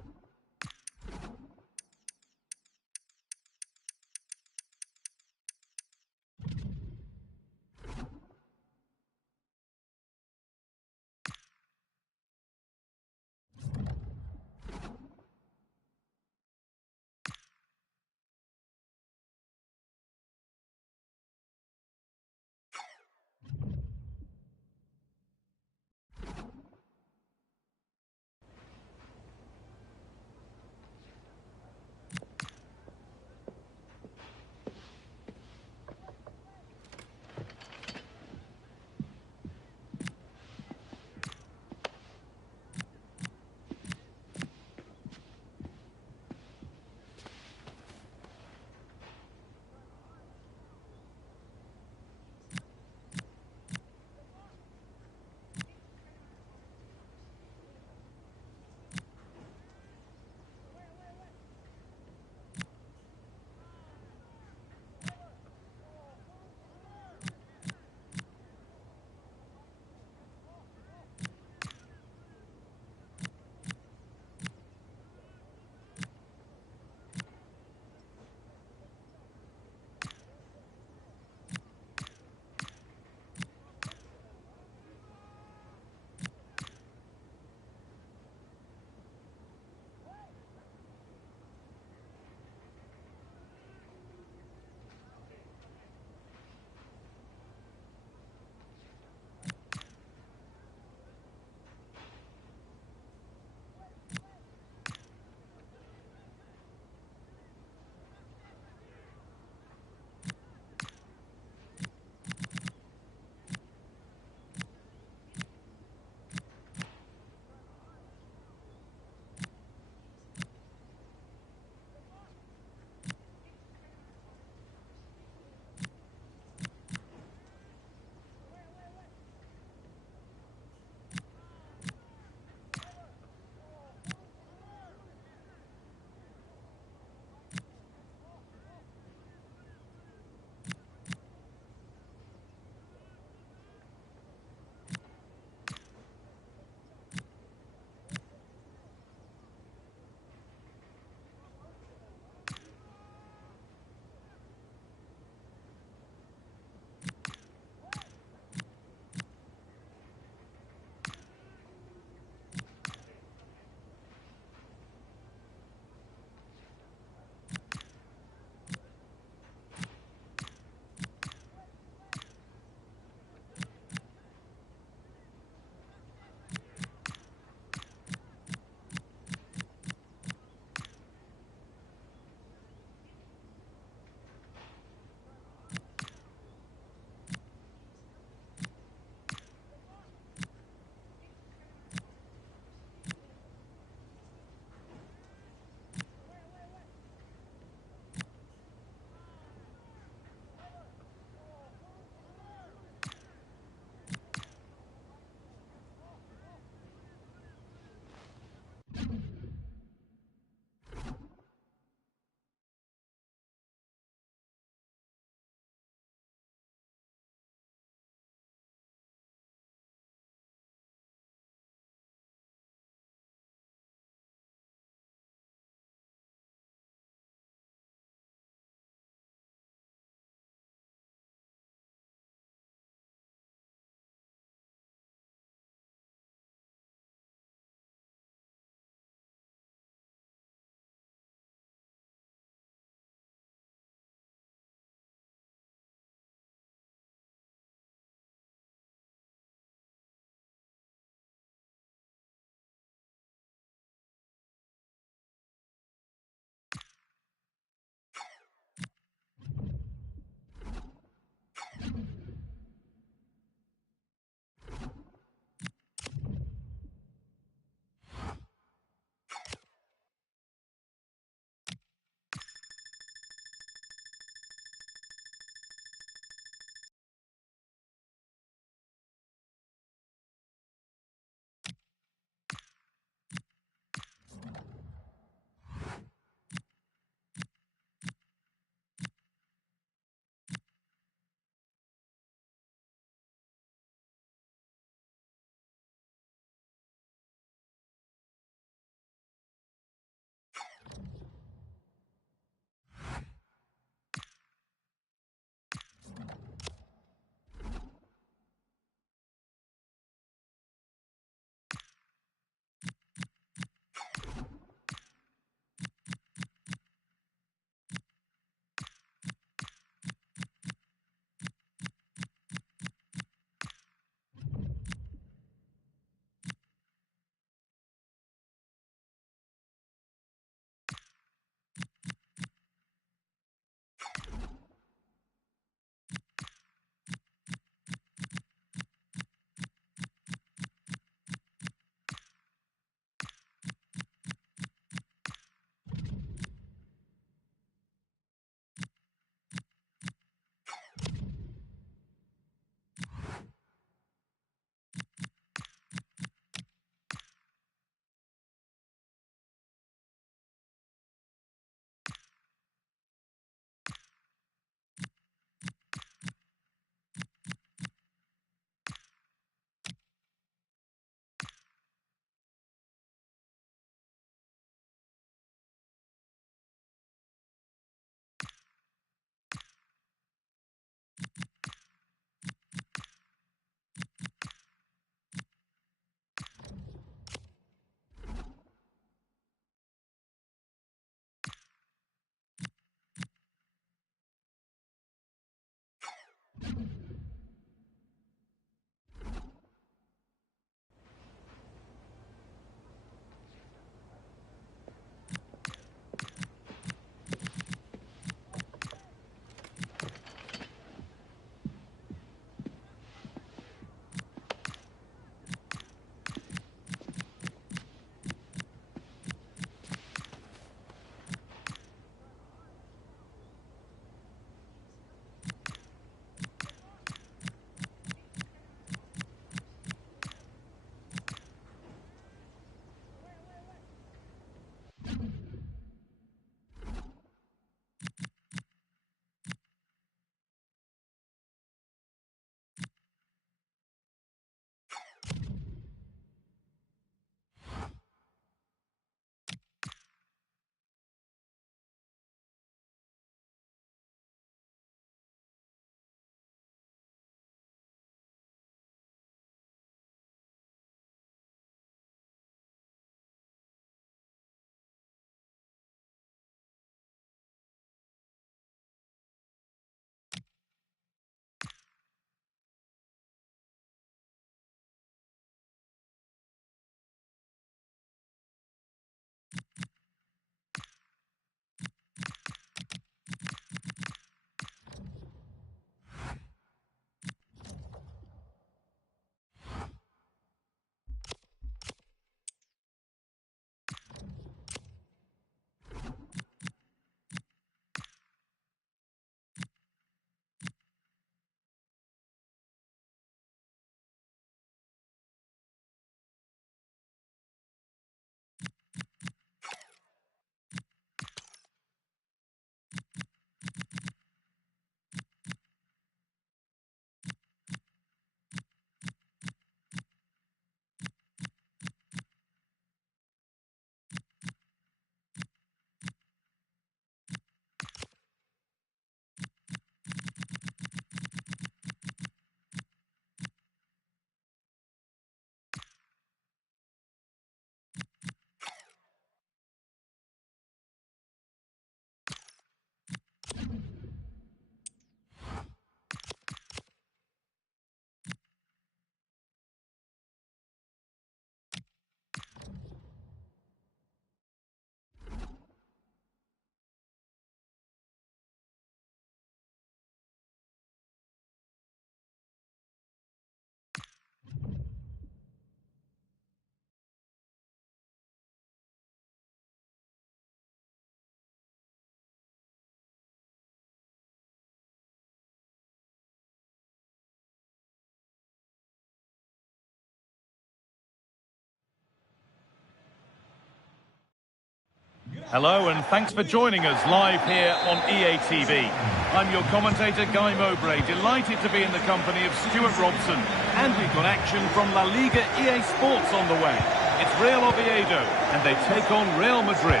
Hello and thanks for joining us live here on EA TV. I'm your commentator Guy Mowbray, delighted to be in the company of Stuart Robson. And we've got action from La Liga EA Sports on the way. It's Real Oviedo and they take on Real Madrid.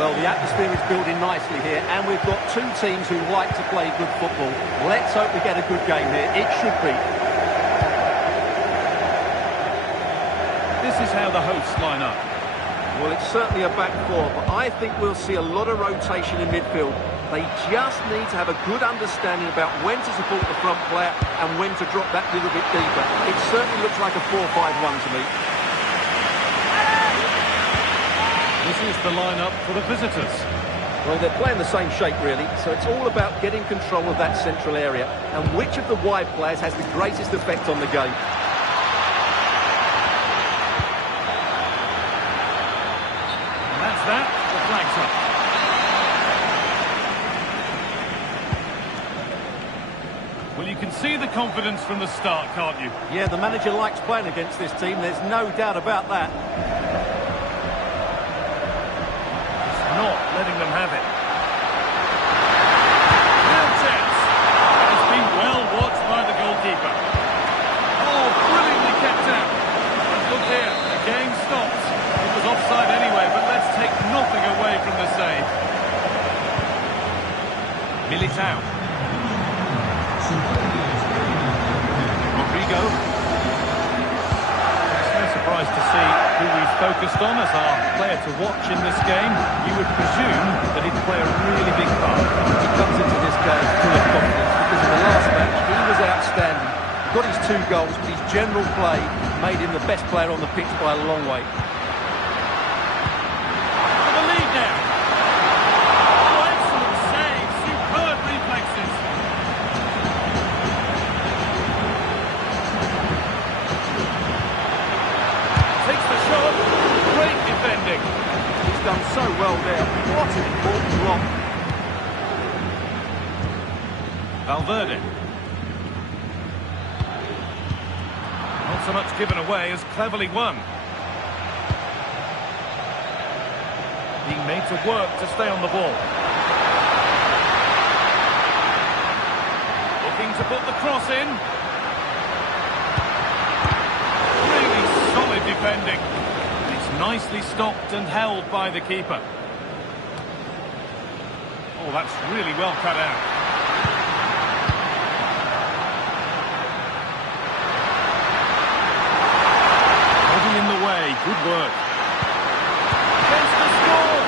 Well, the atmosphere is building nicely here and we've got two teams who like to play good football. Let's hope we get a good game here. It should be. This is how the hosts line up. Well, it's certainly a back four, but I think we'll see a lot of rotation in midfield. They just need to have a good understanding about when to support the front player and when to drop that little bit deeper. It certainly looks like a 4-5-1 to me. This is the lineup for the visitors. Well, they're playing the same shape, really, so it's all about getting control of that central area and which of the wide players has the greatest effect on the game. That, the flag's up. Well, you can see the confidence from the start, can't you? Yeah, the manager likes playing against this team, there's no doubt about that. It's not letting them have it. Real chance. It's been well watched by the goalkeeper. Oh, brilliantly kept out. And look here, the game stops. It was offside anyway, but let's take nothing away from the save. Militao. Rodrigo. It's no surprise to see who we've focused on as our player to watch in this game. You would presume that he'd play a really big part. He comes into this game full of confidence because in the last match he was outstanding. He got his 2 goals, but his general play made him the best player on the pitch by a long way. He's done so well there. What an important block. Valverde. Not so much given away as cleverly won. Being made to work to stay on the ball. Looking to put the cross in. Really solid defending. Nicely stopped and held by the keeper. Oh, that's really well cut out. Holding in the way, good work. Chance to score!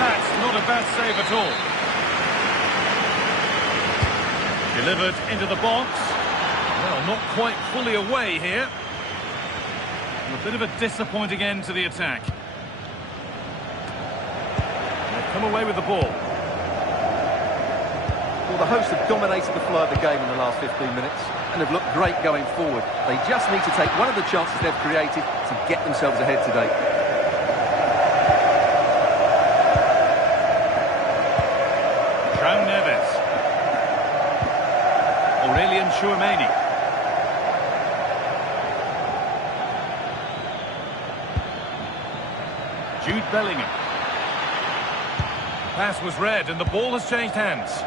That's not a bad save at all. Delivered into the box. Well, not quite fully away here. A bit of a disappointing end to the attack. They've come away with the ball. Well, the hosts have dominated the flow of the game in the last 15 minutes and have looked great going forward. They just need to take one of the chances they've created to get themselves ahead today. João Neves. Aurelian Tchouameni. Jude Bellingham. Pass was read and the ball has changed hands.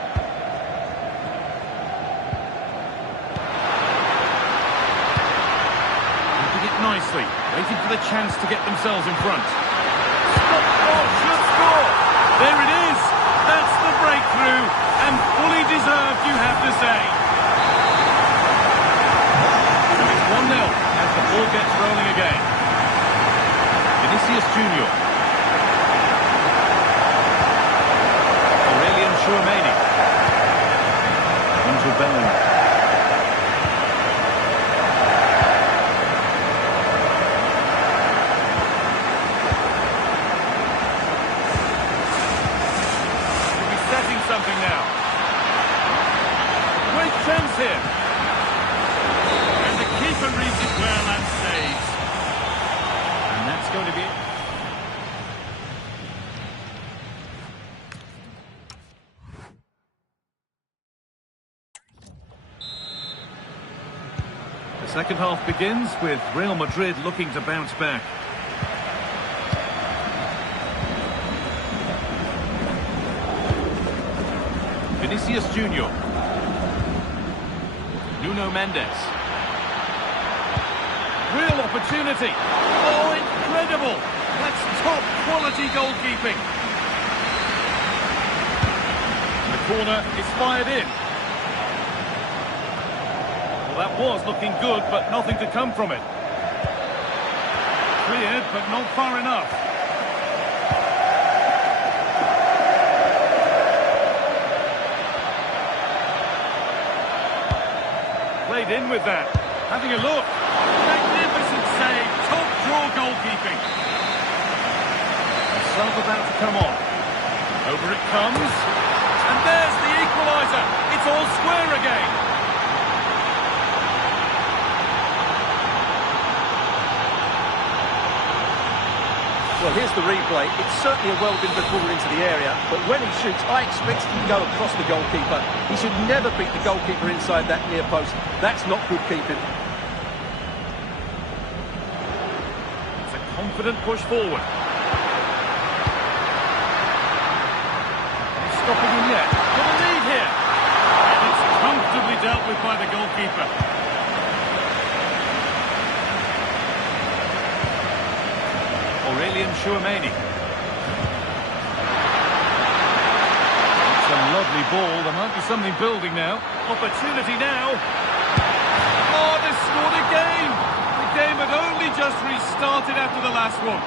They did it nicely, waiting for the chance to get themselves in front. Stop, oh, should score! There it is! That's the breakthrough, and fully deserved, you have to say. So it's 1-0 as the ball gets rolling again. Vinicius Junior. Aurelian Tchouameni. Into Bellingham. He'll be setting something now. Great chance here. And the keeper reads it well and saves. And that's going to be it. The second half begins with Real Madrid looking to bounce back. Vinicius Junior. Nuno Mendes. Real opportunity. Oh, incredible! That's top quality goalkeeping. The corner is fired in. Well, that was looking good, but nothing to come from it. Cleared, but not far enough. Played in with that. Having a look. Magnificent save. Top draw goalkeeping. The sub about to come on. Over it comes. And there's the equaliser. It's all square again. Well, here's the replay. It's certainly a well-delivered ball into the area, but when he shoots, I expect him to go across the goalkeeper. He should never beat the goalkeeper inside that near post. That's not good keeping. It's a confident push forward. Not stopping him yet. Got a lead here. And it's comfortably dealt with by the goalkeeper. Tchouaméni. It's a lovely ball. There might be something building now. Opportunity now. Oh, they scored again. The game had only just restarted after the last one.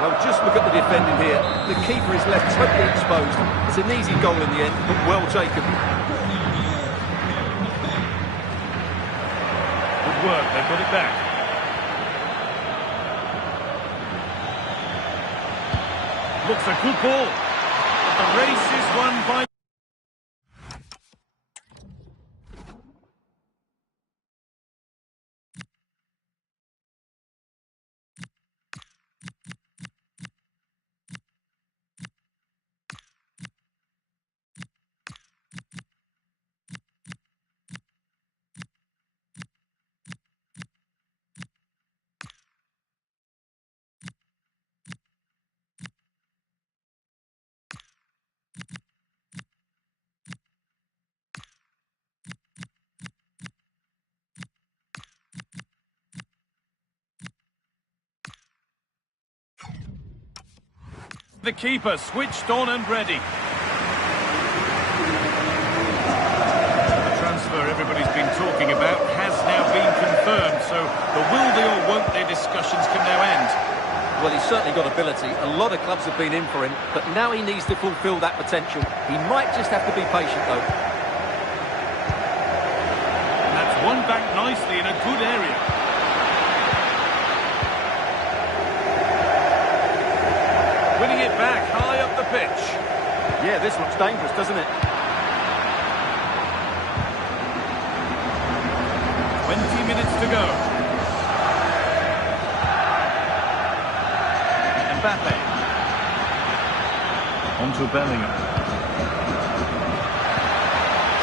Well, just look at the defending here. The keeper is left totally exposed. It's an easy goal in the end, but well taken. Good work, they've got it back. Looks a good ball. The race is won by... The keeper switched on and ready. The transfer everybody's been talking about has now been confirmed, so the will they or won't they discussions can now end. Well, he's certainly got ability. A lot of clubs have been in for him, but now he needs to fulfil that potential. He might just have to be patient, though. And that's won back nicely in a good area. Winning it back high up the pitch. Yeah, this looks dangerous, doesn't it? 20 minutes to go. Mbappe. On to Bellingham.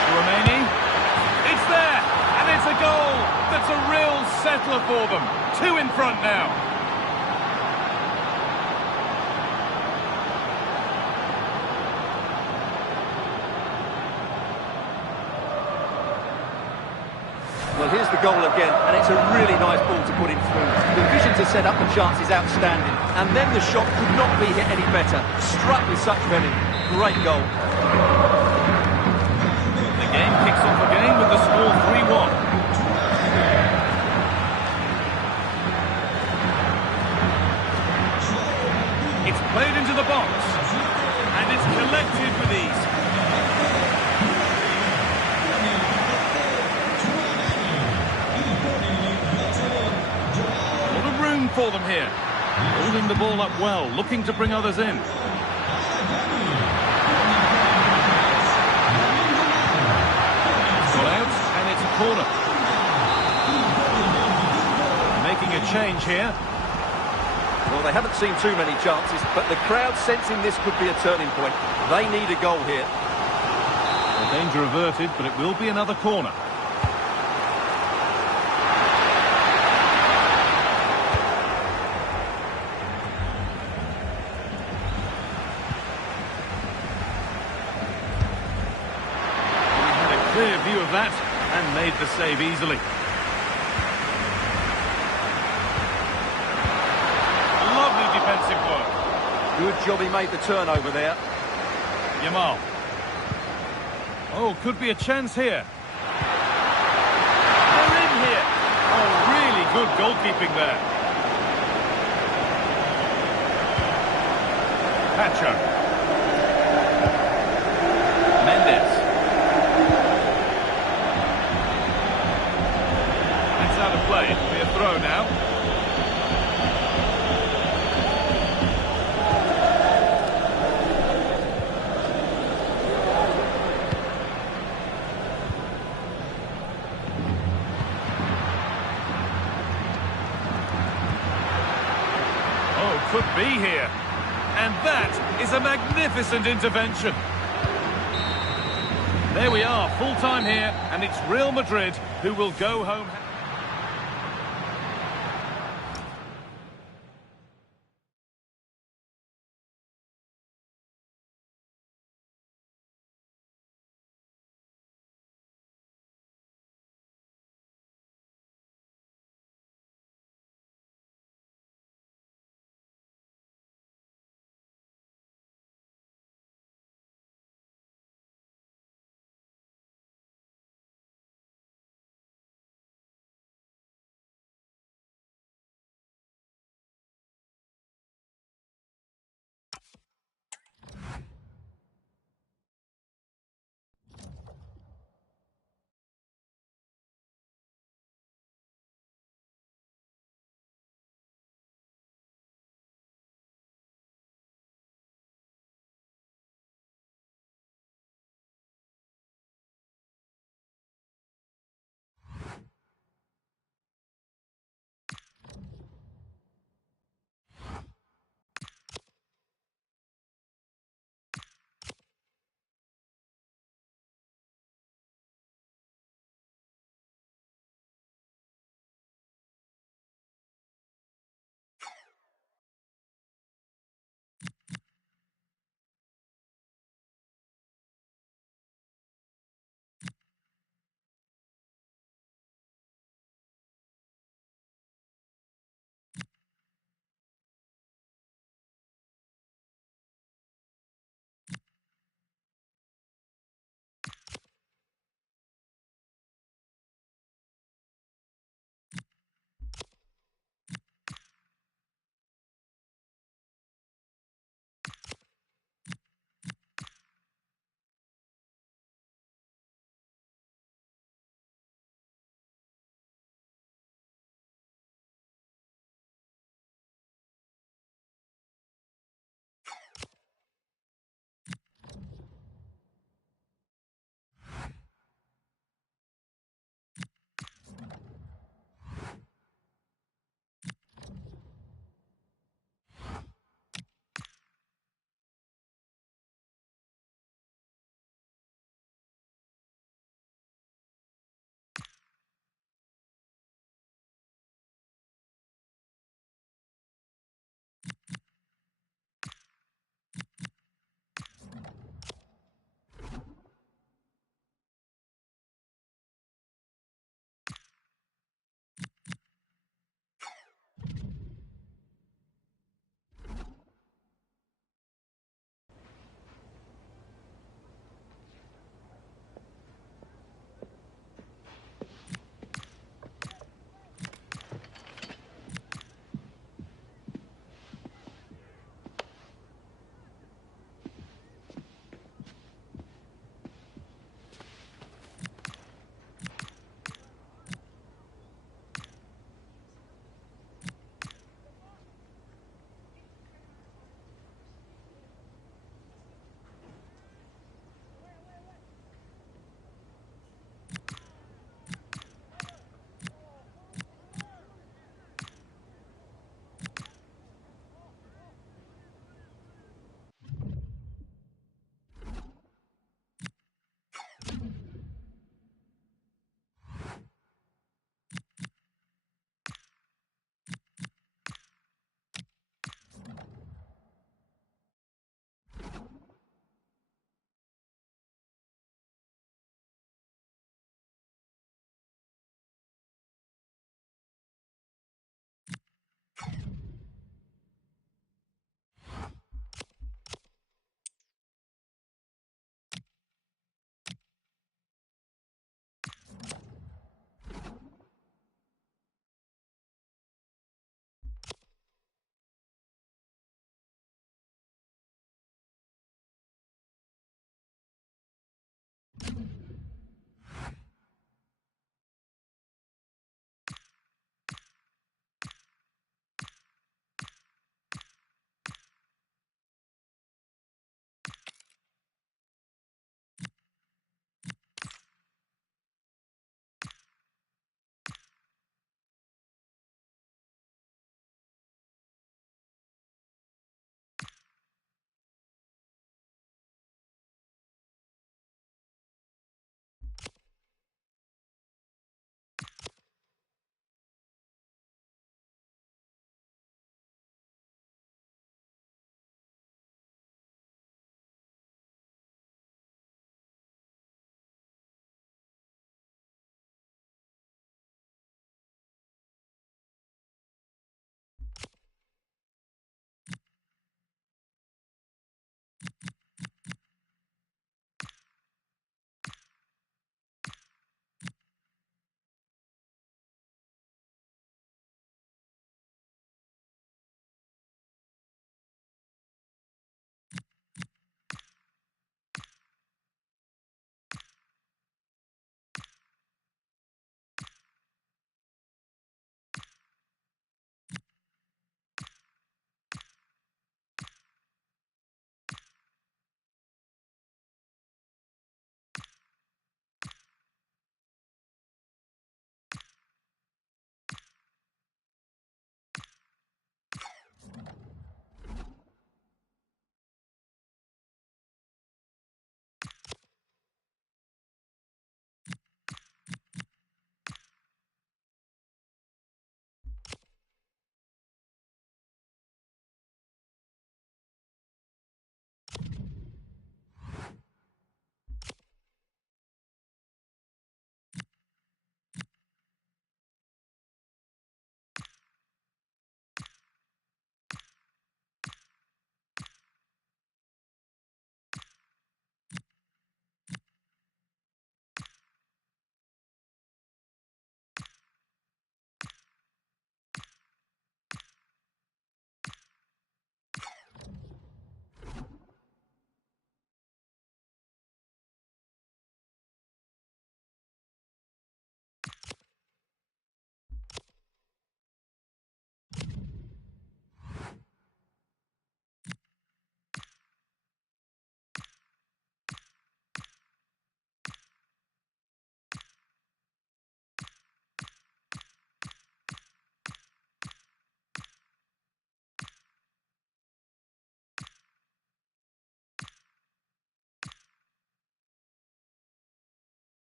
Tchouaméni. It's there! And it's a goal! That's a real settler for them. 2 in front now. Well, here's the goal again, and it's a really nice ball to put him through. The vision to set up the chance is outstanding, and then the shot could not be hit any better. Struck with such venom. Great goal. The game kicks off again with the score 3-1. It's played into the box, and it's collected with ease. For them here, holding the ball up well, looking to bring others in. It's got out, and it's a corner. Making a change here. Well, they haven't seen too many chances, but the crowd sensing this could be a turning point. They need a goal here. Well, danger averted, but it will be another corner. Clear view of that, and made the save easily. Lovely defensive work. Good job he made the turnover there. Yamal. Oh, could be a chance here. They're in here. Oh, really good goalkeeping there. Pacho. Mendes. It's out of play. It'll be a throw now. Could be here. And that is a magnificent intervention. There we are, full time here, and it's Real Madrid who will go home.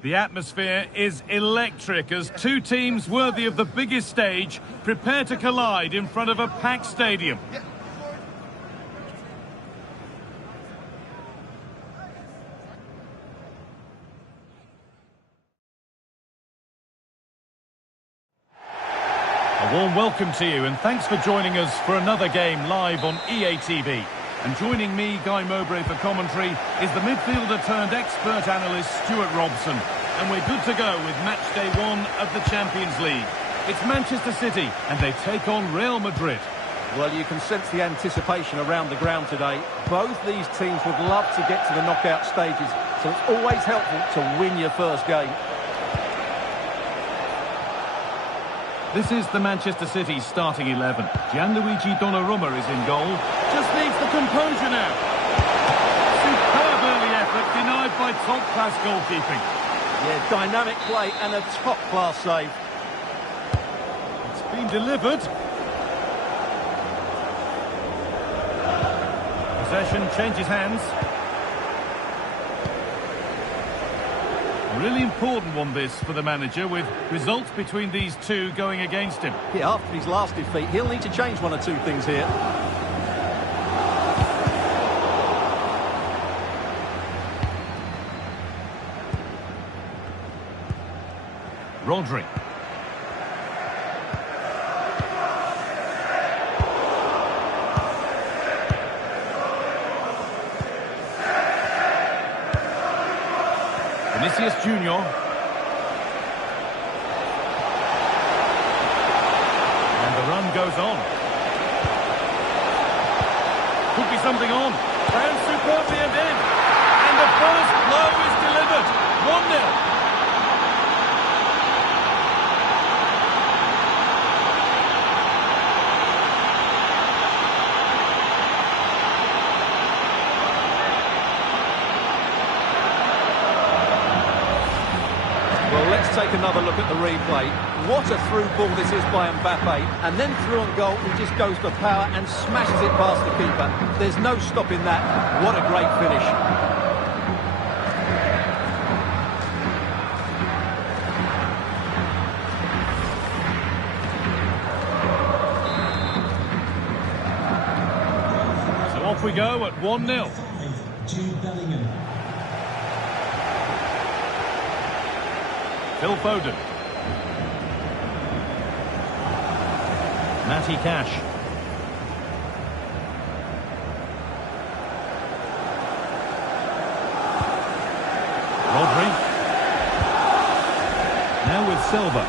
The atmosphere is electric as two teams worthy of the biggest stage prepare to collide in front of a packed stadium. A warm welcome to you and thanks for joining us for another game live on EA TV. And joining me, Guy Mowbray, for commentary is the midfielder turned expert analyst Stuart Robson. And we're good to go with match day 1 of the Champions League. It's Manchester City and they take on Real Madrid. Well, you can sense the anticipation around the ground today. Both these teams would love to get to the knockout stages, so it's always helpful to win your first game. This is the Manchester City starting 11. Gianluigi Donnarumma is in goal. Just needs the composure now. Superb early effort denied by top-class goalkeeping. Yeah, dynamic play and a top-class save. It's been delivered. Possession changes hands. Really important one this for the manager, with results between these two going against him. Yeah, after his last defeat, he'll need to change one or two things here. Rodri. Vinicius Junior. And the run goes on. Could be something on. Found superbly and in. And the first blow is delivered. 1-0. Well, let's take another look at the replay. What a through ball this is by Mbappe. And then through on goal, he just goes for power and smashes it past the keeper. There's no stopping that. What a great finish. So off we go at 1-0. Phil Foden. Matty Cash. Rodri. Now with Silva.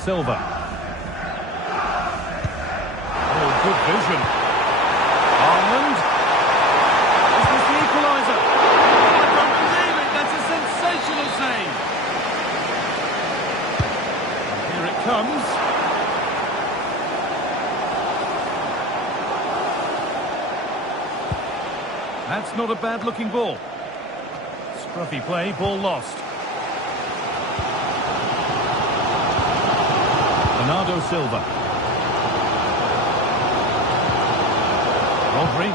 Silva. Oh, good vision. Armand. Is this the equaliser? Sensational save. Here it comes. That's not a bad looking ball. Scruffy play, ball lost. Bernardo Silva. Rodri.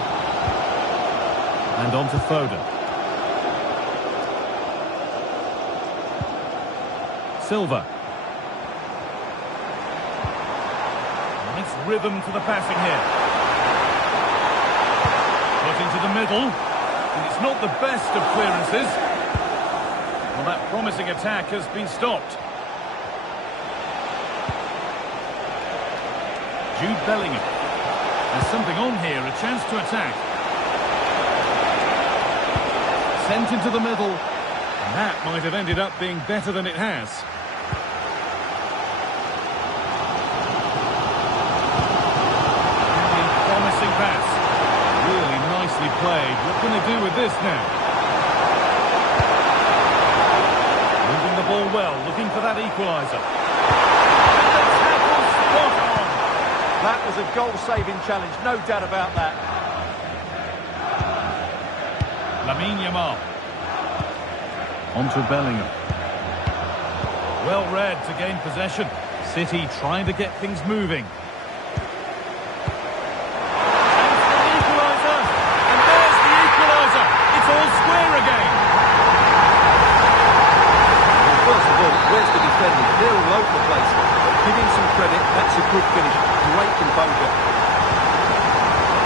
And on to Foden. Silva. Nice rhythm to the passing here. Put into the middle. And it's not the best of clearances. Well, that promising attack has been stopped. Jude Bellingham. There's something on here, a chance to attack. Sent into the middle. And that might have ended up being better than it has. Promising pass. Really nicely played. What can they do with this now? Moving the ball well, looking for that equaliser. And the tackle spot on. That was a goal-saving challenge, no doubt about that. Lamine Yamal. On to Bellingham. Well read to gain possession. City trying to get things moving. And there's the equaliser. It's all square again.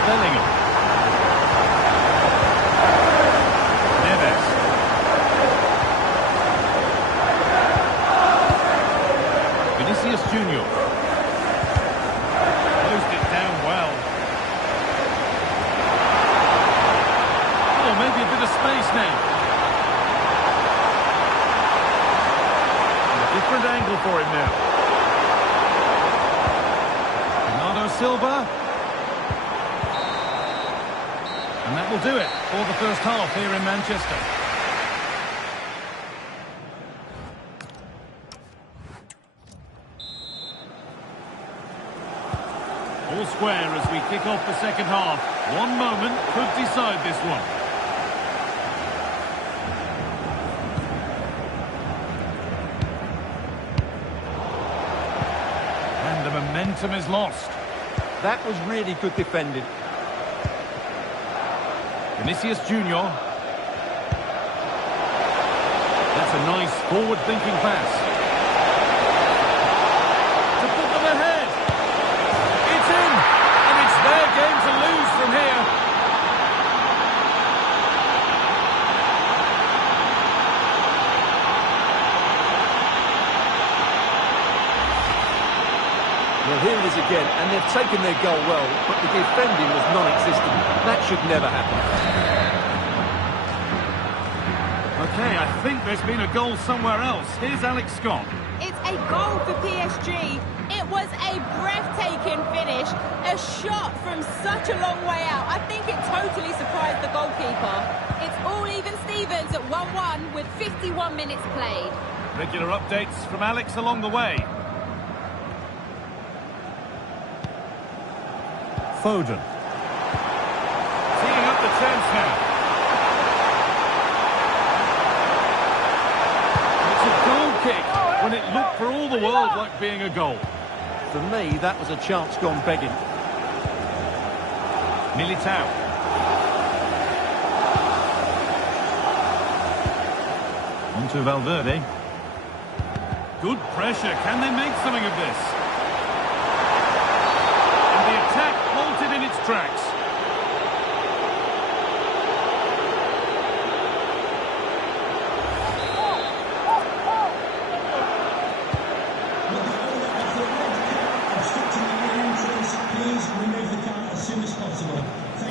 Bellingham. Neves. Vinicius Junior. Closed it down well. Oh, maybe a bit of space now. And a different angle for him now. Bernardo Silva. And that will do it for the first half here in Manchester. All square as we kick off the second half. One moment could decide this one. And the momentum is lost. That was really good defending. Vinicius Junior. That's a nice forward-thinking pass. To put them ahead. It's in, and it's their game to lose from here. Well, here it is again, and they've taken their goal well, but the defending was non-existent. That should never happen. Okay, I think there's been a goal somewhere else. Here's Alex Scott. It's a goal for PSG. It was a breathtaking finish, a shot from such a long way out. I think it totally surprised the goalkeeper. It's all even Stevens at 1-1 with 51 minutes played. Regular updates from Alex along the way. Foden. Teeing up the chance now. It's a goal kick when it looked for all the world like being a goal. For me, that was a chance gone begging. Militao. On to Valverde. Good pressure. Can they make something of this? And the attack halted in its tracks.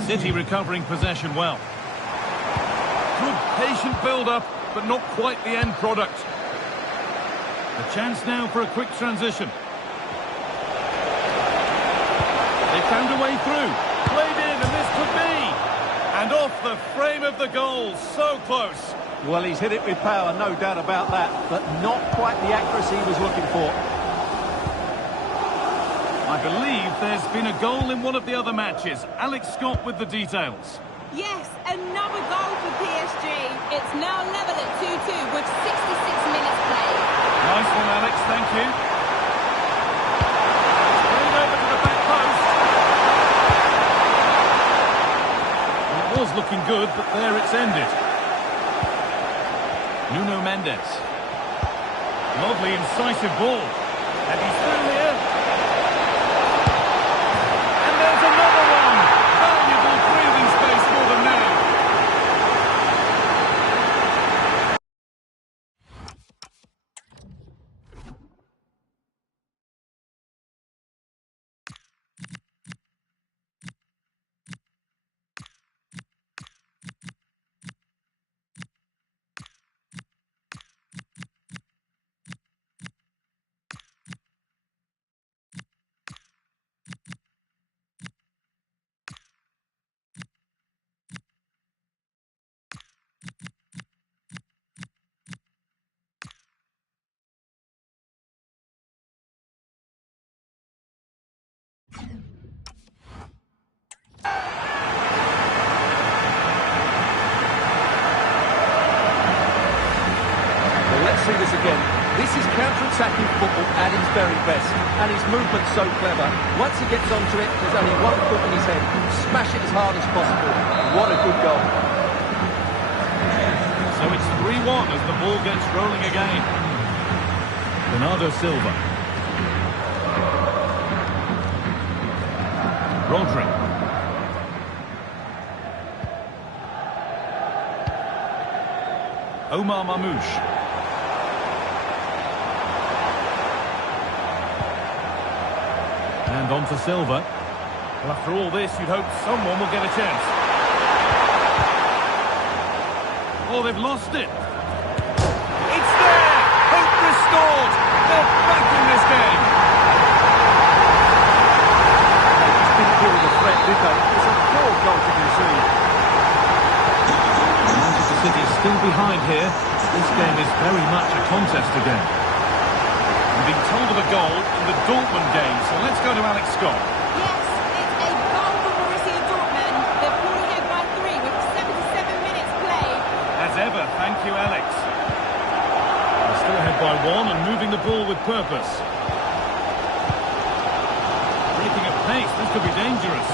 City recovering possession well. Good patient build-up, but not quite the end product. A chance now for a quick transition. They found a way through. Played in, and this could be. And off the frame of the goal. So close. Well, he's hit it with power, no doubt about that, but not quite the accuracy he was looking for. I believe there's been a goal in one of the other matches. Alex Scott with the details. Yes, another goal for PSG. It's now level at 2-2 with 66 minutes played. Nice one, Alex. Thank you. Straight over to the back post. It was looking good, but there it's ended. Nuno Mendes. Lovely, incisive ball. And he's through here. And there's another one. Valuable breathing space for them now. Let's see this again. This is counter-attacking football at its very best, and his movement's so clever. Once he gets onto it, there's only one foot in his head. Smash it as hard as possible. What a good goal. So it's 3-1 as the ball gets rolling again. Bernardo Silva. Rodri. Omar Mamouche. And on to Silva. Well, after all this, you'd hope someone will get a chance. Oh, they've lost it. It's there! Hope restored! They're back in this game! They just didn't deal with the threat, did they? It's a poor goal to concede. Manchester City is still behind here. This game is very much a contest again. We've been told of a goal in the Dortmund game, so let's go to Alex Scott. Yes, it's a goal for Borussia Dortmund. They're pulling ahead by 3 with 77 minutes played. As ever, thank you, Alex. They're still ahead by 1 and moving the ball with purpose. Breaking at pace, this could be dangerous.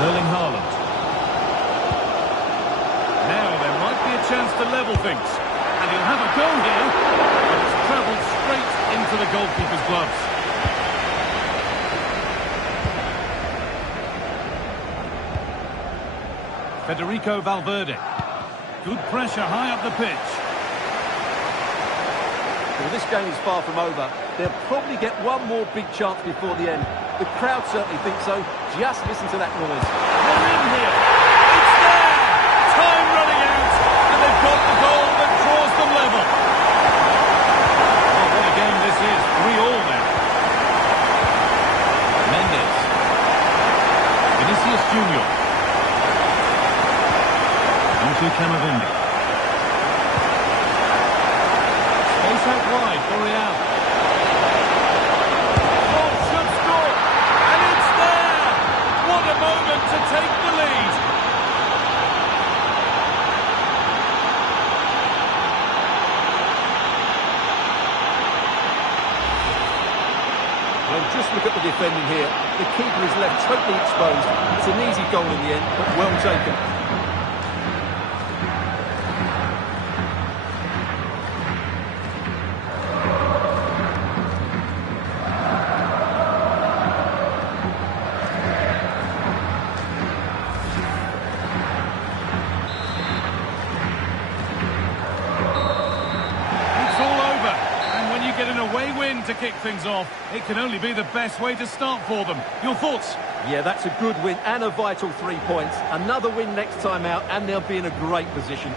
Erling Haaland. Now there might be a chance to level things. And he'll have a go here. But it's travelled straight into the goalkeeper's gloves. Federico Valverde. Good pressure high up the pitch. Well, this game is far from over. They'll probably get one more big chance before the end. The crowd certainly think so. Just listen to that noise. They're in here. It's there. Time running out. And they've got the goal that draws them level. Oh, what a game this is. 3-3 now. Mendes. Vinicius Junior. Onto Camavinga. Space out wide for Real. Oh, should score. And it's there. What a moment to take the lead. Well, just look at the defending here. The keeper is left totally exposed. It's an easy goal in the end, but well taken. Get an away win to kick things off. It can only be the best way to start for them. Your thoughts? Yeah, that's a good win and a vital 3 points. Another win next time out and they'll be in a great position.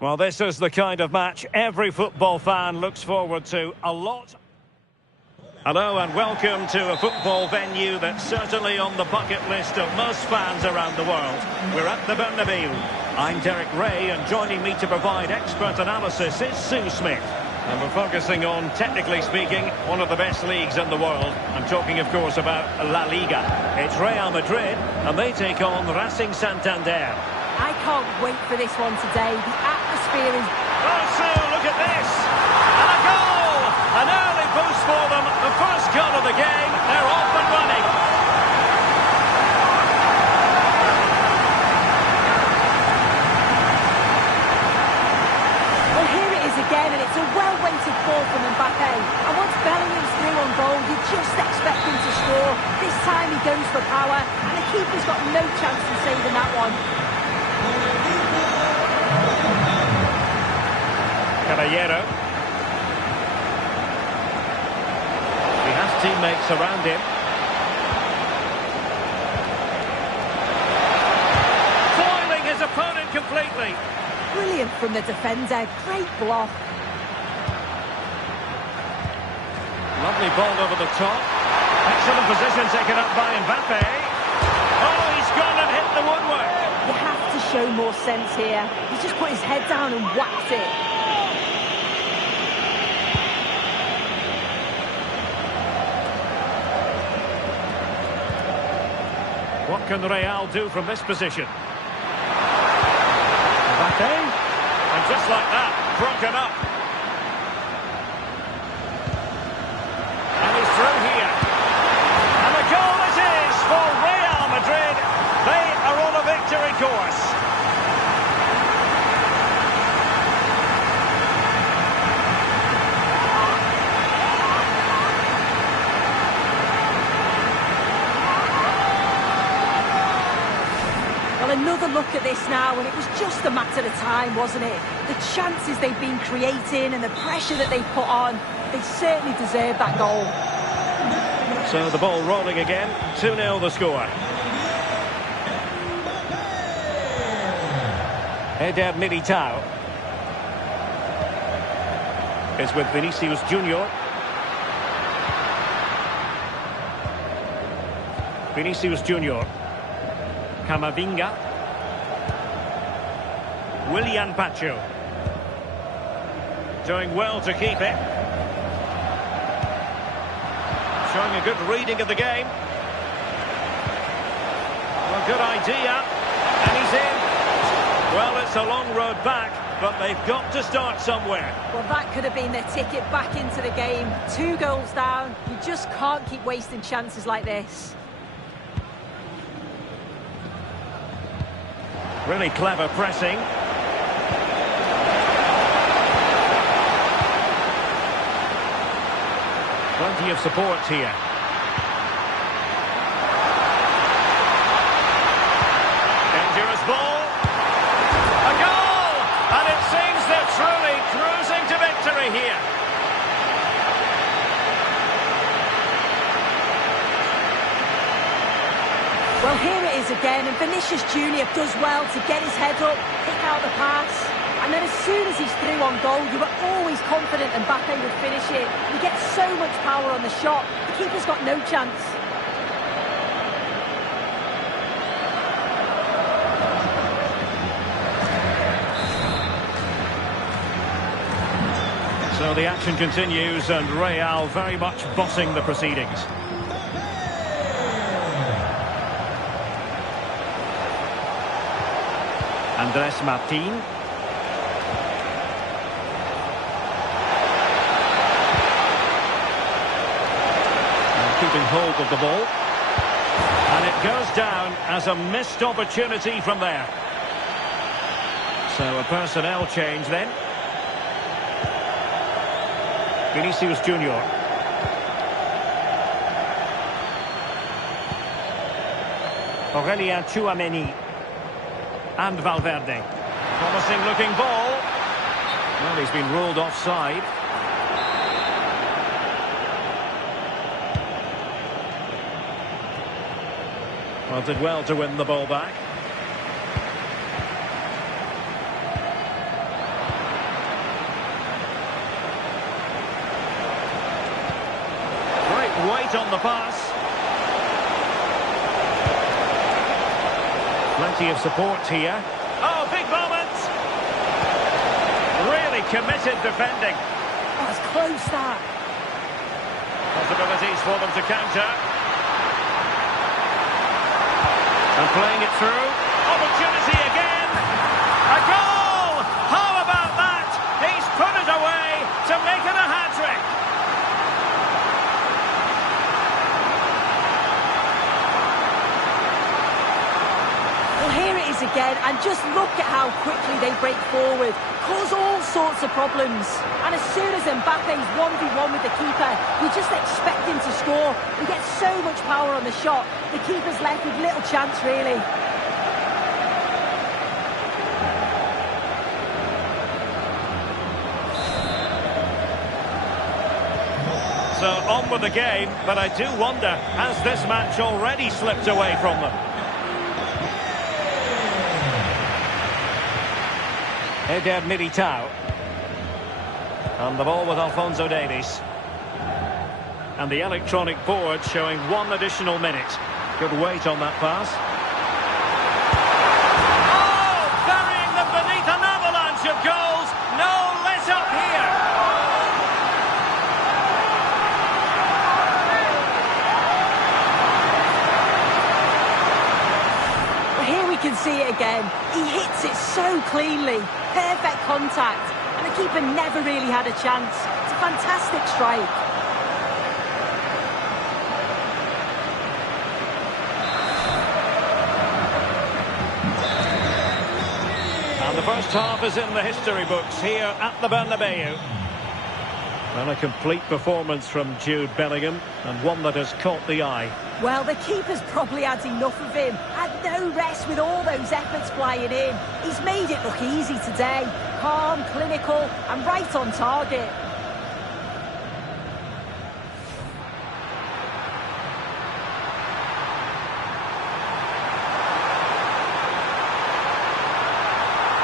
Well, this is the kind of match every football fan looks forward to a lot. Hello and welcome to a football venue that's certainly on the bucket list of most fans around the world. We're at the Bernabeu. I'm Derek Ray, and joining me to provide expert analysis is Sue Smith. And we're focusing on, technically speaking, one of the best leagues in the world. I'm talking, of course, about La Liga. It's Real Madrid, and they take on Racing Santander. I can't wait for this one today. The atmosphere is... Oh, Sue, look at this! And a goal! An early boost for them. The first goal of the game. They're off and running. Well, here it is again, and it's a well-weighted ball from Mbappe. And once Bellingham's through on goal, you just expect him to score. This time he goes for power, and the keeper's got no chance in saving that one. Caballero. He has teammates around him. Foiling his opponent completely. Brilliant from the defender. Great block. Lovely ball over the top. Excellent position taken up by Mbappe. Oh, he's gone and hit the woodwork. You have to show more sense here. He's just put his head down and whacked it. What can Real do from this position? Mbappe. And just like that, broken up. And he's through here. And the goal it is for Real Madrid. They are on a victory course. Another look at this now, and it was just a matter of time, wasn't it? The chances they've been creating and the pressure that they've put on, they certainly deserve that goal. So the ball rolling again, 2-0 the score. Eder Militao is with Vinicius Junior. Vinicius Junior. Camavinga. Willian Pacho. Doing well to keep it. Showing a good reading of the game. Well, good idea. And he's in. Well, it's a long road back, but they've got to start somewhere. Well, that could have been their ticket back into the game. 2 goals down. You just can't keep wasting chances like this. Really clever pressing. Plenty of support here. Dangerous ball. A goal! And it seems they're truly cruising to victory here. Well, here it is again, and Vinicius Junior does well to get his head up, pick out the pass, and then as soon as he's through on goal, you were always confident Mbappe would finish it. He gets so much power on the shot, the keeper's got no chance. So the action continues, and Real very much bossing the proceedings. Andres Martin. And keeping hold of the ball. And it goes down as a missed opportunity from there. So a personnel change then. Vinicius Junior. Aurelien Tchouameni. And Valverde. Promising looking ball. Well, he's been ruled offside. Well, did well to win the ball back. right on the pass. Plenty of support here. Oh, big moment! Really committed defending. Oh, it's close, that. Possibilities for them to counter. And playing it through. Opportunity again. A goal! How about that? He's put it away to make it a hat-trick. Well, here it is again, and just look at how quickly they break forward. Cause all sorts of problems. And as soon as Mbappe's 1v1 with the keeper, you just expect him to score. He gets so much power on the shot, the keeper's left with little chance, really. So on with the game, but I do wonder, has this match already slipped away from them? Eder Militao. And the ball with Alphonso Davies. And the electronic board showing 1 additional minute. Good weight on that pass. Oh! Burying them beneath an avalanche of goals. No let up here. Well, here we can see it again. He hits it so cleanly. Perfect contact. And the keeper never really had a chance. It's a fantastic strike. And the first half is in the history books here at the Bernabeu. And a complete performance from Jude Bellingham, and one that has caught the eye. Well, the keeper's probably had enough of him. Had no rest with all those efforts flying in. He's made it look easy today. Calm, clinical, and right on target.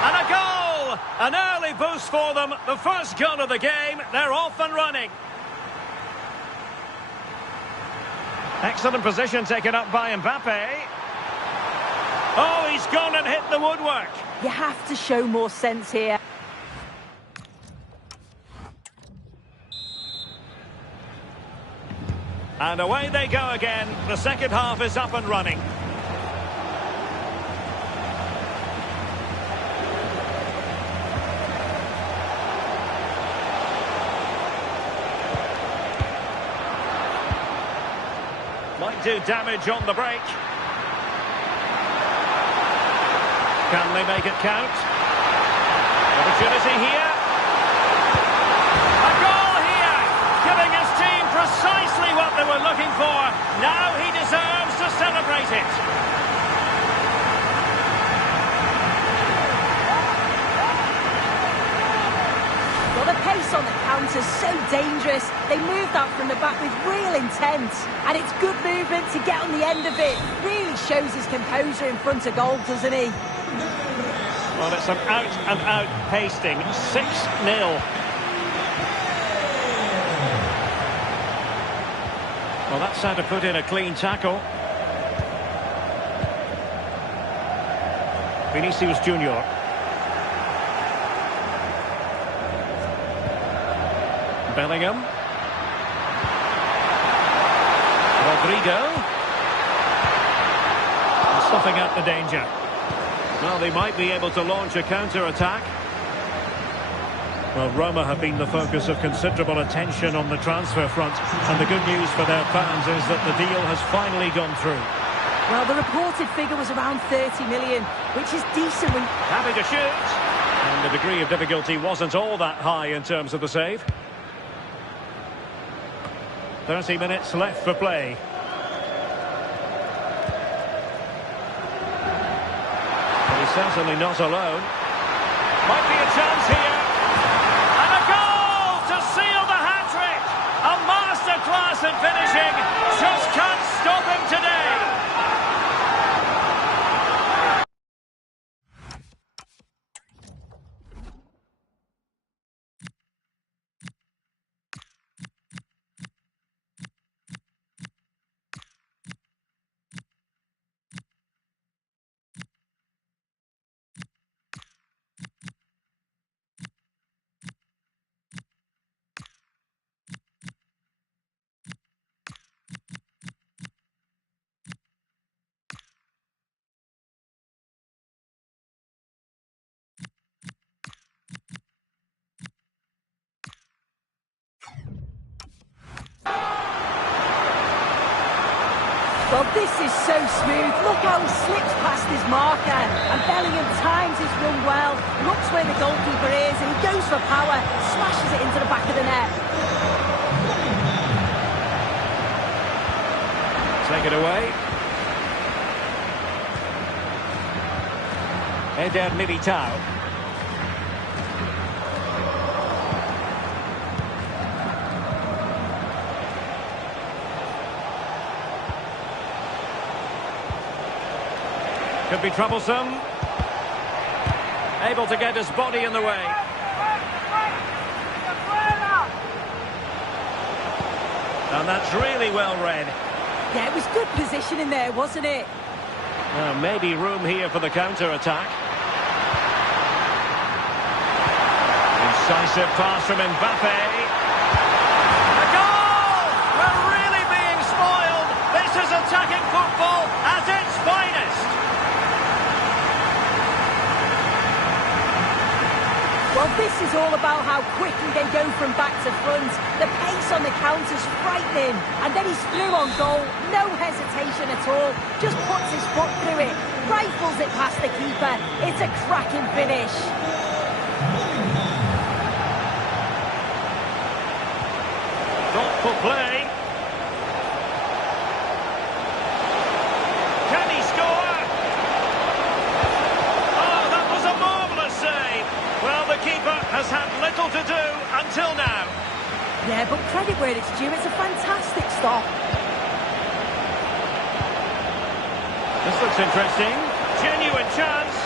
And a goal! An early boost for them. The first goal of the game. They're off and running. Excellent position taken up by Mbappe. Oh, he's gone and hit the woodwork. You have to show more sense here. And away they go again. The second half is up and running. Might do damage on the break. Can they make it count? Opportunity here. A goal here, giving his team precisely what they were looking for. Now he deserves to celebrate it. Well, the pace on the counter's so dangerous. They moved out from the back with real intent. And it's good movement to get on the end of it. Really shows his composure in front of goal, doesn't he? Well, it's an out-and-out pasting. 6-0. Well, that's how to put in a clean tackle. Vinicius Junior. Bellingham. Rodrigo. And stuffing out the danger. Well, they might be able to launch a counter-attack. Well, Roma have been the focus of considerable attention on the transfer front. And the good news for their fans is that the deal has finally gone through. Well, the reported figure was around 30 million, which is decent when... Happy to shoot. And the degree of difficulty wasn't all that high in terms of the save. 30 minutes left for play. But he's certainly not alone. Might be a chance here. And a goal to seal the hat-trick. A masterclass in finishing. Just can't stop him today. Well, this is so smooth. Look how he slips past his marker. And Bellingham times his run well, looks where the goalkeeper is, and he goes for power, smashes it into the back of the net. Take it away. Eder Militao. Could be troublesome. Able to get his body in the way. And that's really well read. Yeah, it was good positioning there, wasn't it? Maybe room here for the counter-attack. Incisive pass from Mbappe. A goal! We're really being spoiled. This is attacking football at its finest. Well, this is all about how quickly they go from back to front. The pace on the counter's frightening. And then he's through on goal. No hesitation at all. Just puts his foot through it. Rifles it past the keeper. It's a cracking finish. Thoughtful play. Can he score? Oh, that was a marvellous save. Well, the keeper has had little to do until now. Yeah, but credit where it's due. It's a fantastic stop. This looks interesting. Genuine chance.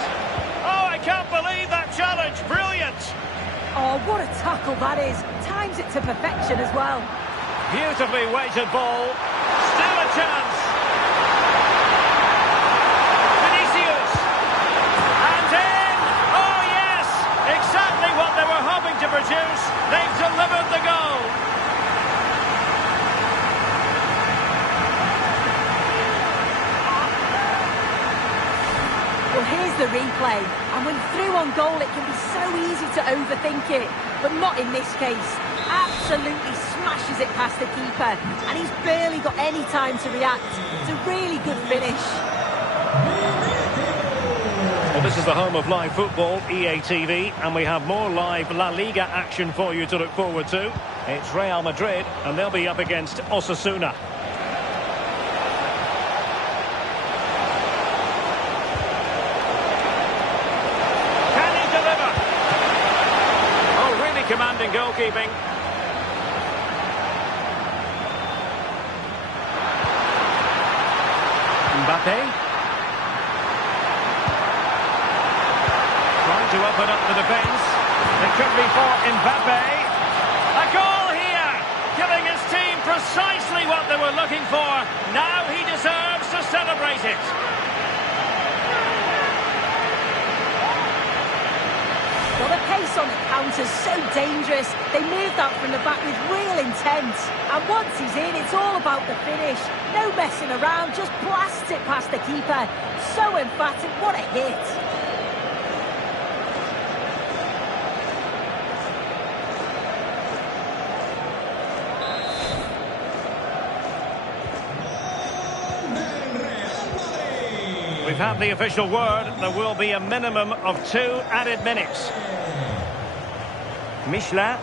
Oh, I can't believe that challenge. Brilliant. Oh, what a tackle that is. Times it to perfection as well. Beautifully weighted ball. Still a chance. Vinicius. And in. Oh, yes. Exactly what they were hoping to produce. They've delivered the goal. Well, here's the replay. And when through on goal, it can be so easy to overthink it. But not in this case. Absolutely smashes it past the keeper. And he's barely got any time to react. It's a really good finish. Well, this is the home of live football, EA TV, and we have more live La Liga action for you to look forward to. It's Real Madrid, and they'll be up against Osasuna. Can he deliver? Oh, really commanding goalkeeping. Mbappe. Trying to open up the defence. It could be for Mbappe. A goal here, giving his team precisely what they were looking for. Now he deserves to celebrate it. Well, the pace on the counter's so dangerous. They moved out from the back with real intent. And once he's in, it's all about the finish. No messing around, just blasts it past the keeper. So emphatic, what a hit. We've had the official word. There will be a minimum of 2 added minutes. Michelin.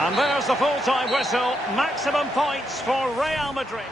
And there's the full-time whistle. Maximum points for Real Madrid.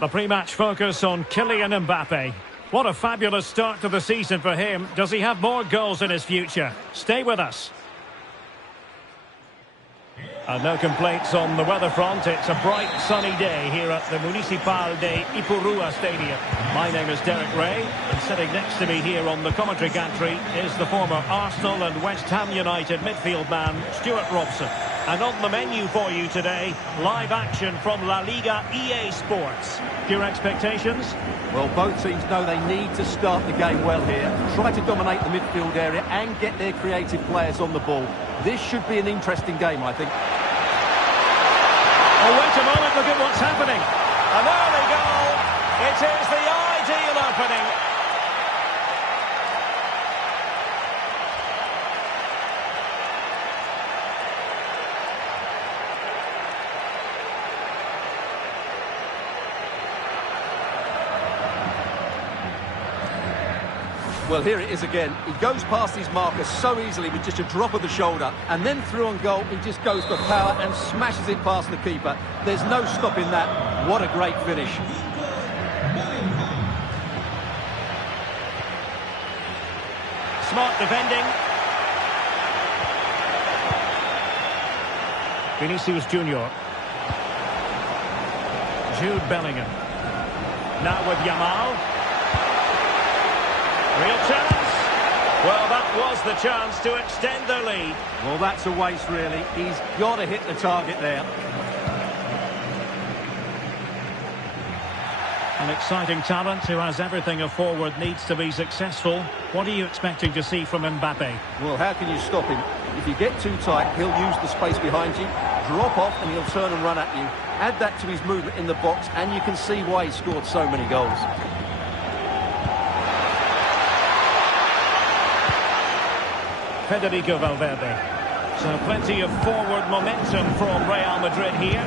The pre-match focus on Kylian Mbappe. What a fabulous start to the season for him. Does he have more goals in his future? Stay with us. And no complaints on the weather front. It's a bright sunny day here at the Municipal de Ipurua Stadium. My name is Derek Ray, and sitting next to me here on the commentary gantry is the former Arsenal and West Ham United midfield man, Stuart Robson. And on the menu for you today, live action from La Liga EA Sports. Your expectations? Well, both teams know they need to start the game well here. Try to dominate the midfield area and get their creative players on the ball. This should be an interesting game, I think. Oh, wait a moment, look at what's happening. An early goal. It is the ideal opening. Well, here it is again. He goes past his marker so easily with just a drop of the shoulder, and then through on goal, he just goes for power and smashes it past the keeper. There's no stopping that. What a great finish. Smart defending. Vinicius Junior. Jude Bellingham. Now with Yamal. Real chance. Well, that was the chance to extend their lead. Well, that's a waste, really. He's got to hit the target there. An exciting talent who has everything a forward needs to be successful. What are you expecting to see from Mbappe? Well, how can you stop him? If you get too tight, he'll use the space behind you, drop off, and he'll turn and run at you. Add that to his movement in the box, and you can see why he scored so many goals. Federico Valverde. So plenty of forward momentum from Real Madrid here.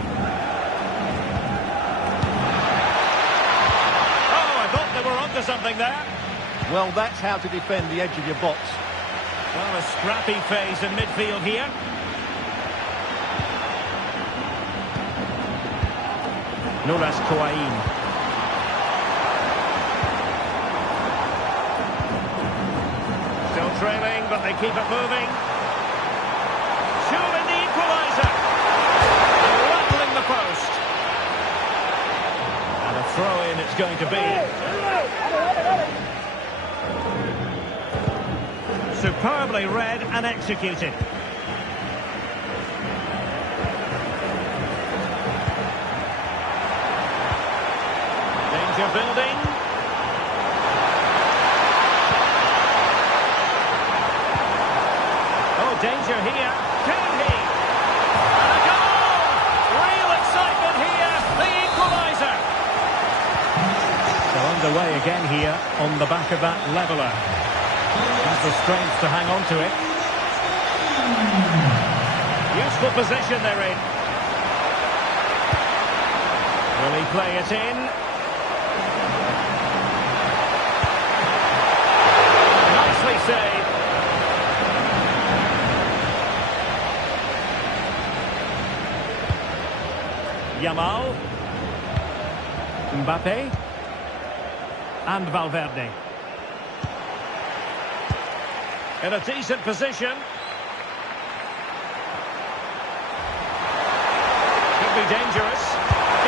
Oh, I thought they were onto something there. Well, that's how to defend the edge of your box. Well, a scrappy phase in midfield here. Nulas Kouaïn. Trailing, but they keep it moving. Shooting the equaliser. Rattling the post. And a throw-in it's going to be. Superbly read and executed. Danger building. Danger here, can he? And a goal! Real excitement here, the equaliser. So underway again here on the back of that leveller. Has the strength to hang on to it. Useful position they're in. Will he play it in? Nicely saved. Yamal, Mbappe, and Valverde. In a decent position. Could be dangerous.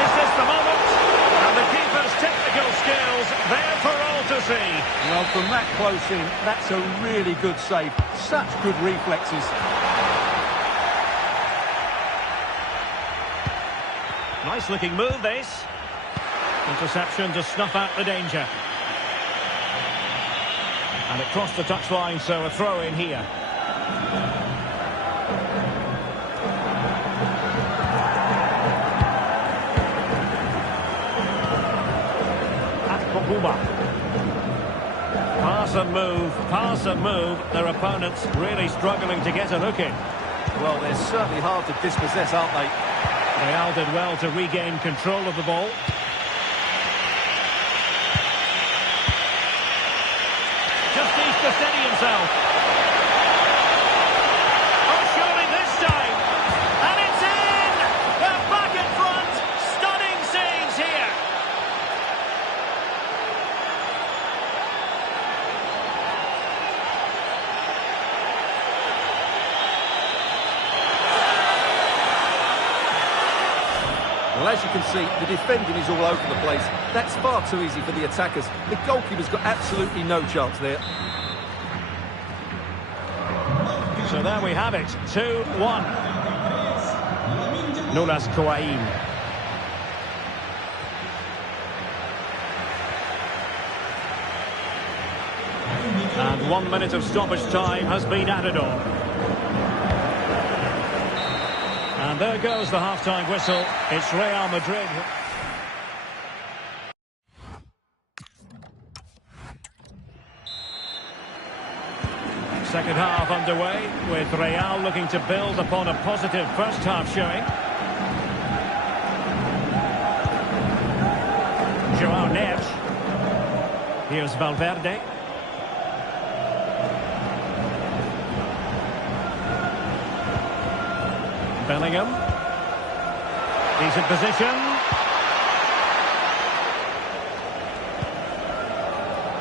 Is this the moment? And the keeper's technical skills there for all to see. Well, from that close in, that's a really good save. Such good reflexes. Nice looking move, this. Interception to snuff out the danger. And it crossed the touchline, so a throw in here. Akpoguma. Pass and move. Their opponents really struggling to get a look in. Well, they're certainly hard to dispossess, aren't they? Real did well to regain control of the ball. Just needs to steady himself. Oh, surely this time. And it's in! They're back in front. Stunning scenes here. as you can see, the defending is all over the place. That's far too easy for the attackers. The goalkeeper's got absolutely no chance there. So there we have it, 2-1. Nulas Kouaïn. And 1 minute of stoppage time has been added on. And there goes the half-time whistle. It's Real Madrid. Second half underway, with Real looking to build upon a positive first half showing. João Neves. Here's Valverde. Bellingham. Decent position.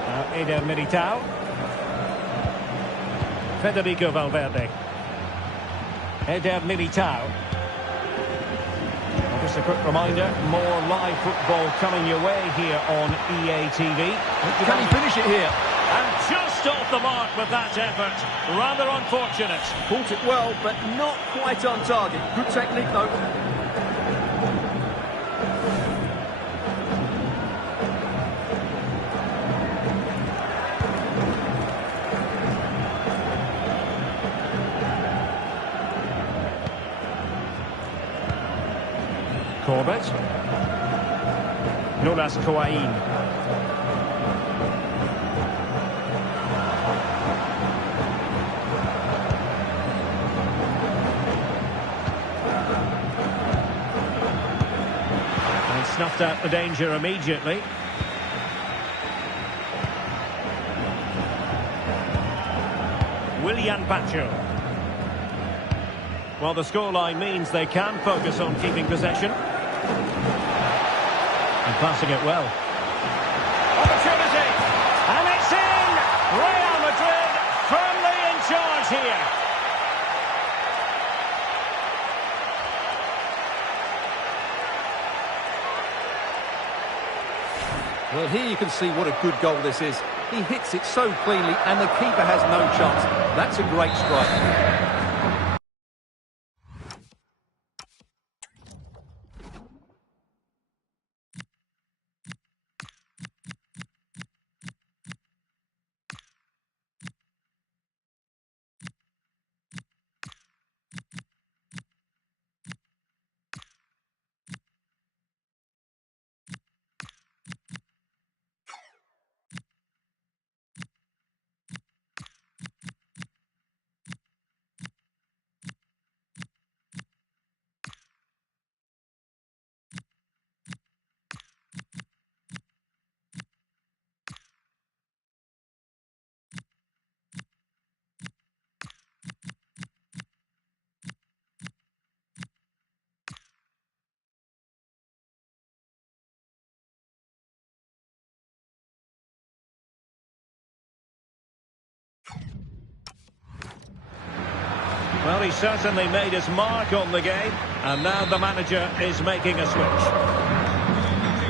Now Eder Militao. Federico Valverde. Eder Militao. Well, just a quick reminder, more live football coming your way here on EA TV. Can he finish it here? And just off the mark with that effort. Rather unfortunate. Caught it well, but not quite on target. Good technique, though. Corbett. Nulas Kouaïn. And snuffed out the danger immediately. Willian Pacho. Well, the scoreline means they can focus on keeping possession. And passing it well. Opportunity! And it's in! Real Madrid firmly in charge here. Well, here you can see what a good goal this is. He hits it so cleanly and the keeper has no chance. That's a great strike. Well, he certainly made his mark on the game, and now the manager is making a switch.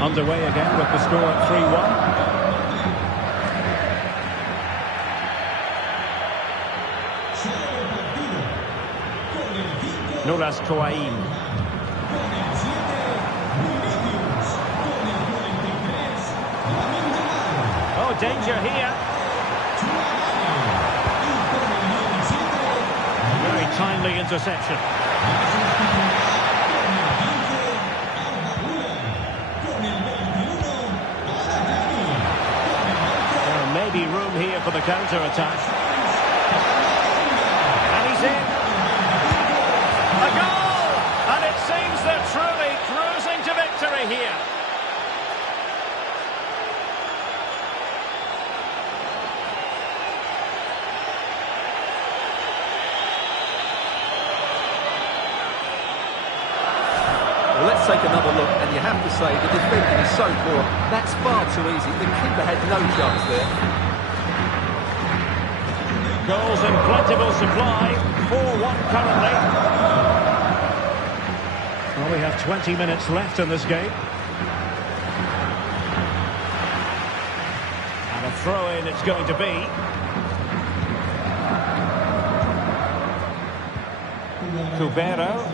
Underway again with the score at 3-1. Nulas Kouaïn. Oh, danger here. Very timely interception. There may be room here for the counter-attack. And he's in. A goal! And it seems they're truly cruising to victory here. Well, let's take another look, and you have to say the defending is so poor. That's far too easy. The keeper had no chance there. Goals in plentiful supply. 4-1 currently. Well, we have 20 minutes left in this game. And a throw-in it's going to be. Cubero.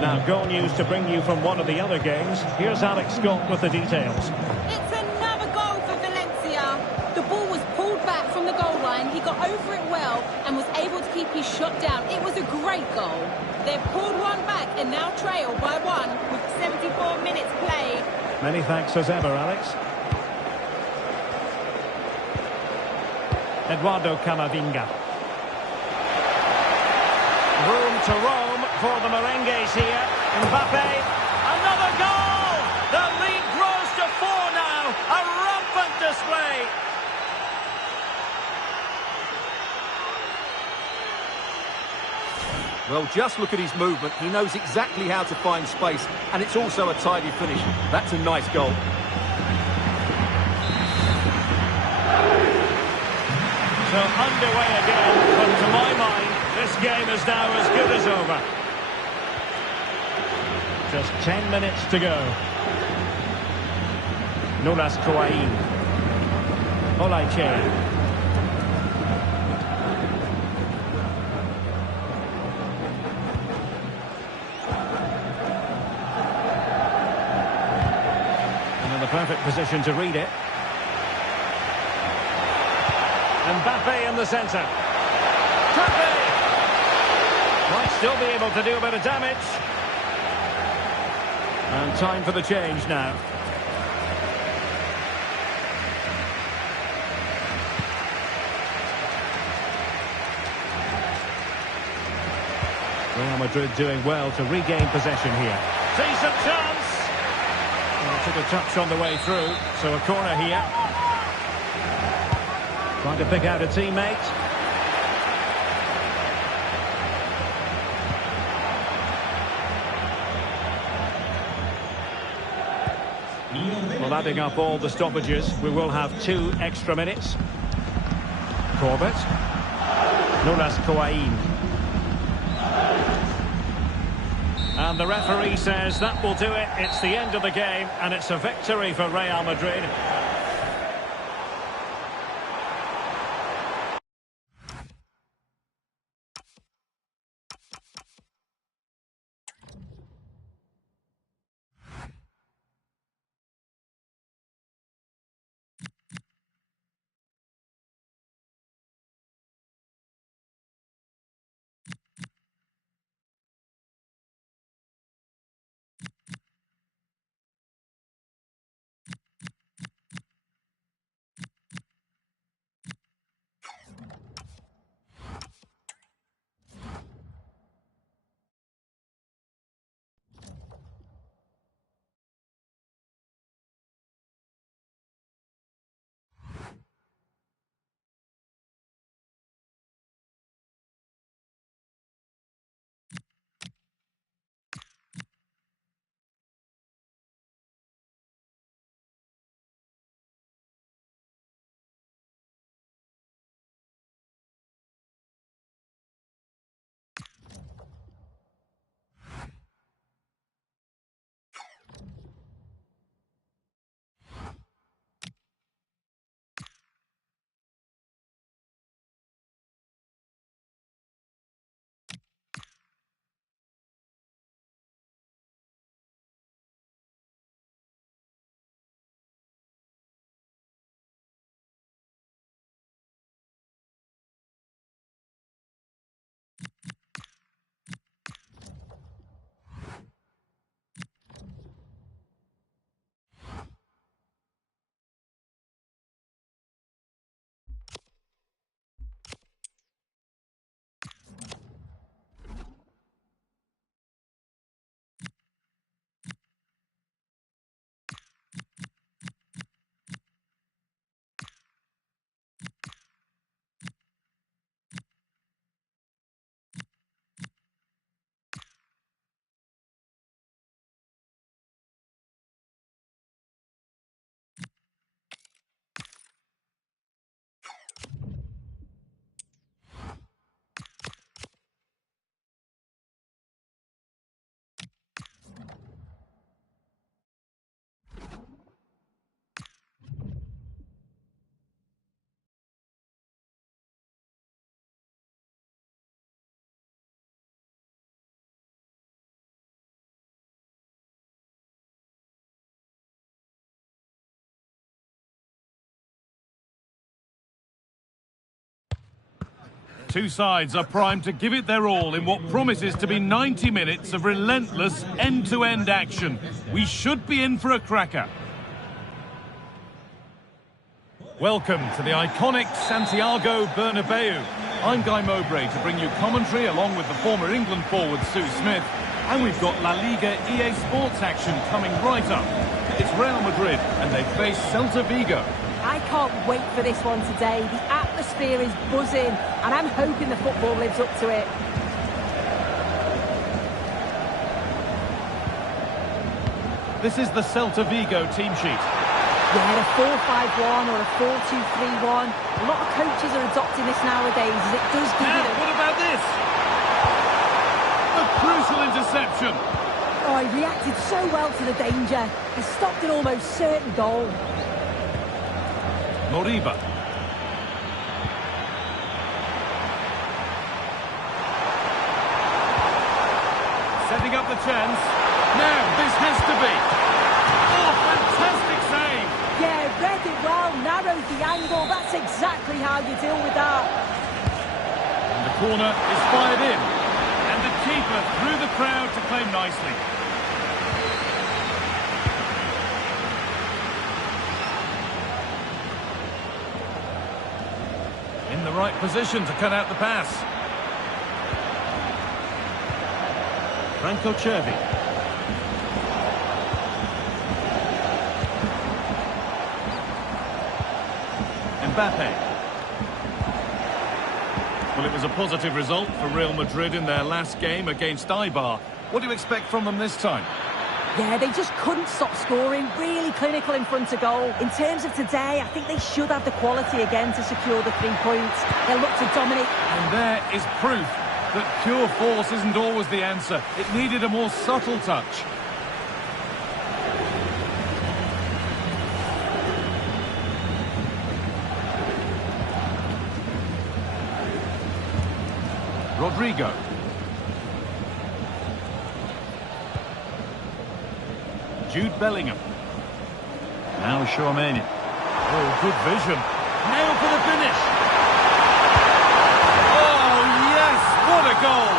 Now, goal news to bring you from one of the other games. Here's Alex Scott with the details. It's another goal for Valencia. The ball was pulled back from the goal line. He got over it well and was able to keep his shot down. It was a great goal. They've pulled one back and now trail by one with 74 minutes played. Many thanks as ever, Alex. Eduardo Camavinga. Room to roam for the merengues here. Mbappe, another goal! The lead grows to 4 now. A rampant display. Well, just look at his movement. He knows exactly how to find space, and it's also a tidy finish. That's a nice goal. So underway again, but to my mind, this game is now as good as over. Just 10 minutes to go. Nulas Kouaïn. Olaiche. Perfect position to read it. Mbappe in the centre. Mbappe! Might still be able to do a bit of damage. And time for the change now. Real Madrid doing well to regain possession here. Decent chance! Took a touch on the way through, so a corner here. Trying to pick out a teammate. Well, adding up all the stoppages, we will have 2 extra minutes. Corbett. Nulas Kouaïn. And the referee says that will do it. It's the end of the game, and it's a victory for Real Madrid. Two sides are primed to give it their all in what promises to be 90 minutes of relentless end-to-end action. We should be in for a cracker. Welcome to the iconic Santiago Bernabeu. I'm Guy Mowbray to bring you commentary along with the former England forward Sue Smith. And we've got La Liga EA Sports action coming right up. It's Real Madrid and they face Celta Vigo. I can't wait for this one today. The atmosphere is buzzing, and I'm hoping the football lives up to it. This is the Celta Vigo team sheet. Yeah, a 4-5-1 or a 4-2-3-1. A lot of coaches are adopting this nowadays, as it does give you... What about this? A crucial interception. Oh, he reacted so well to the danger. He stopped an almost certain goal. Moriba. Setting up the chance. Now, this has to be. Oh, fantastic save. Yeah, read it well, narrowed the angle. That's exactly how you deal with that. And the corner is fired in. And the keeper through the crowd to claim nicely. In the right position to cut out the pass. Franco Cervi. Mbappe. Well, it was a positive result for Real Madrid in their last game against Eibar. What do you expect from them this time? Yeah, they just couldn't stop scoring. Really clinical in front of goal. In terms of today, I think they should have the quality again to secure the 3 points. They'll look to dominate. And there is proof that pure force isn't always the answer. It needed a more subtle touch. Rodrigo. Jude Bellingham. Now Chouameni. Oh, good vision. Now for the finish. Oh, yes! What a goal!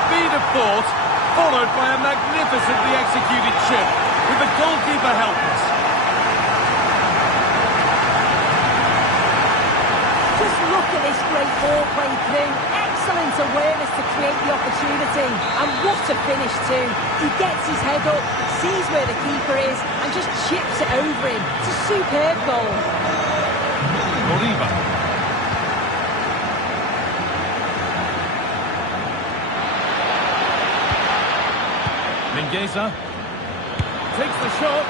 Speed of thought, followed by a magnificently executed chip, with the goalkeeper helpless. Just look at this great ball play through. Excellent awareness to create the opportunity. And what a finish too. He gets his head up, sees where the keeper is, and just chips it over him. It's a superb goal. Moriba. Mingueza. Takes the shot,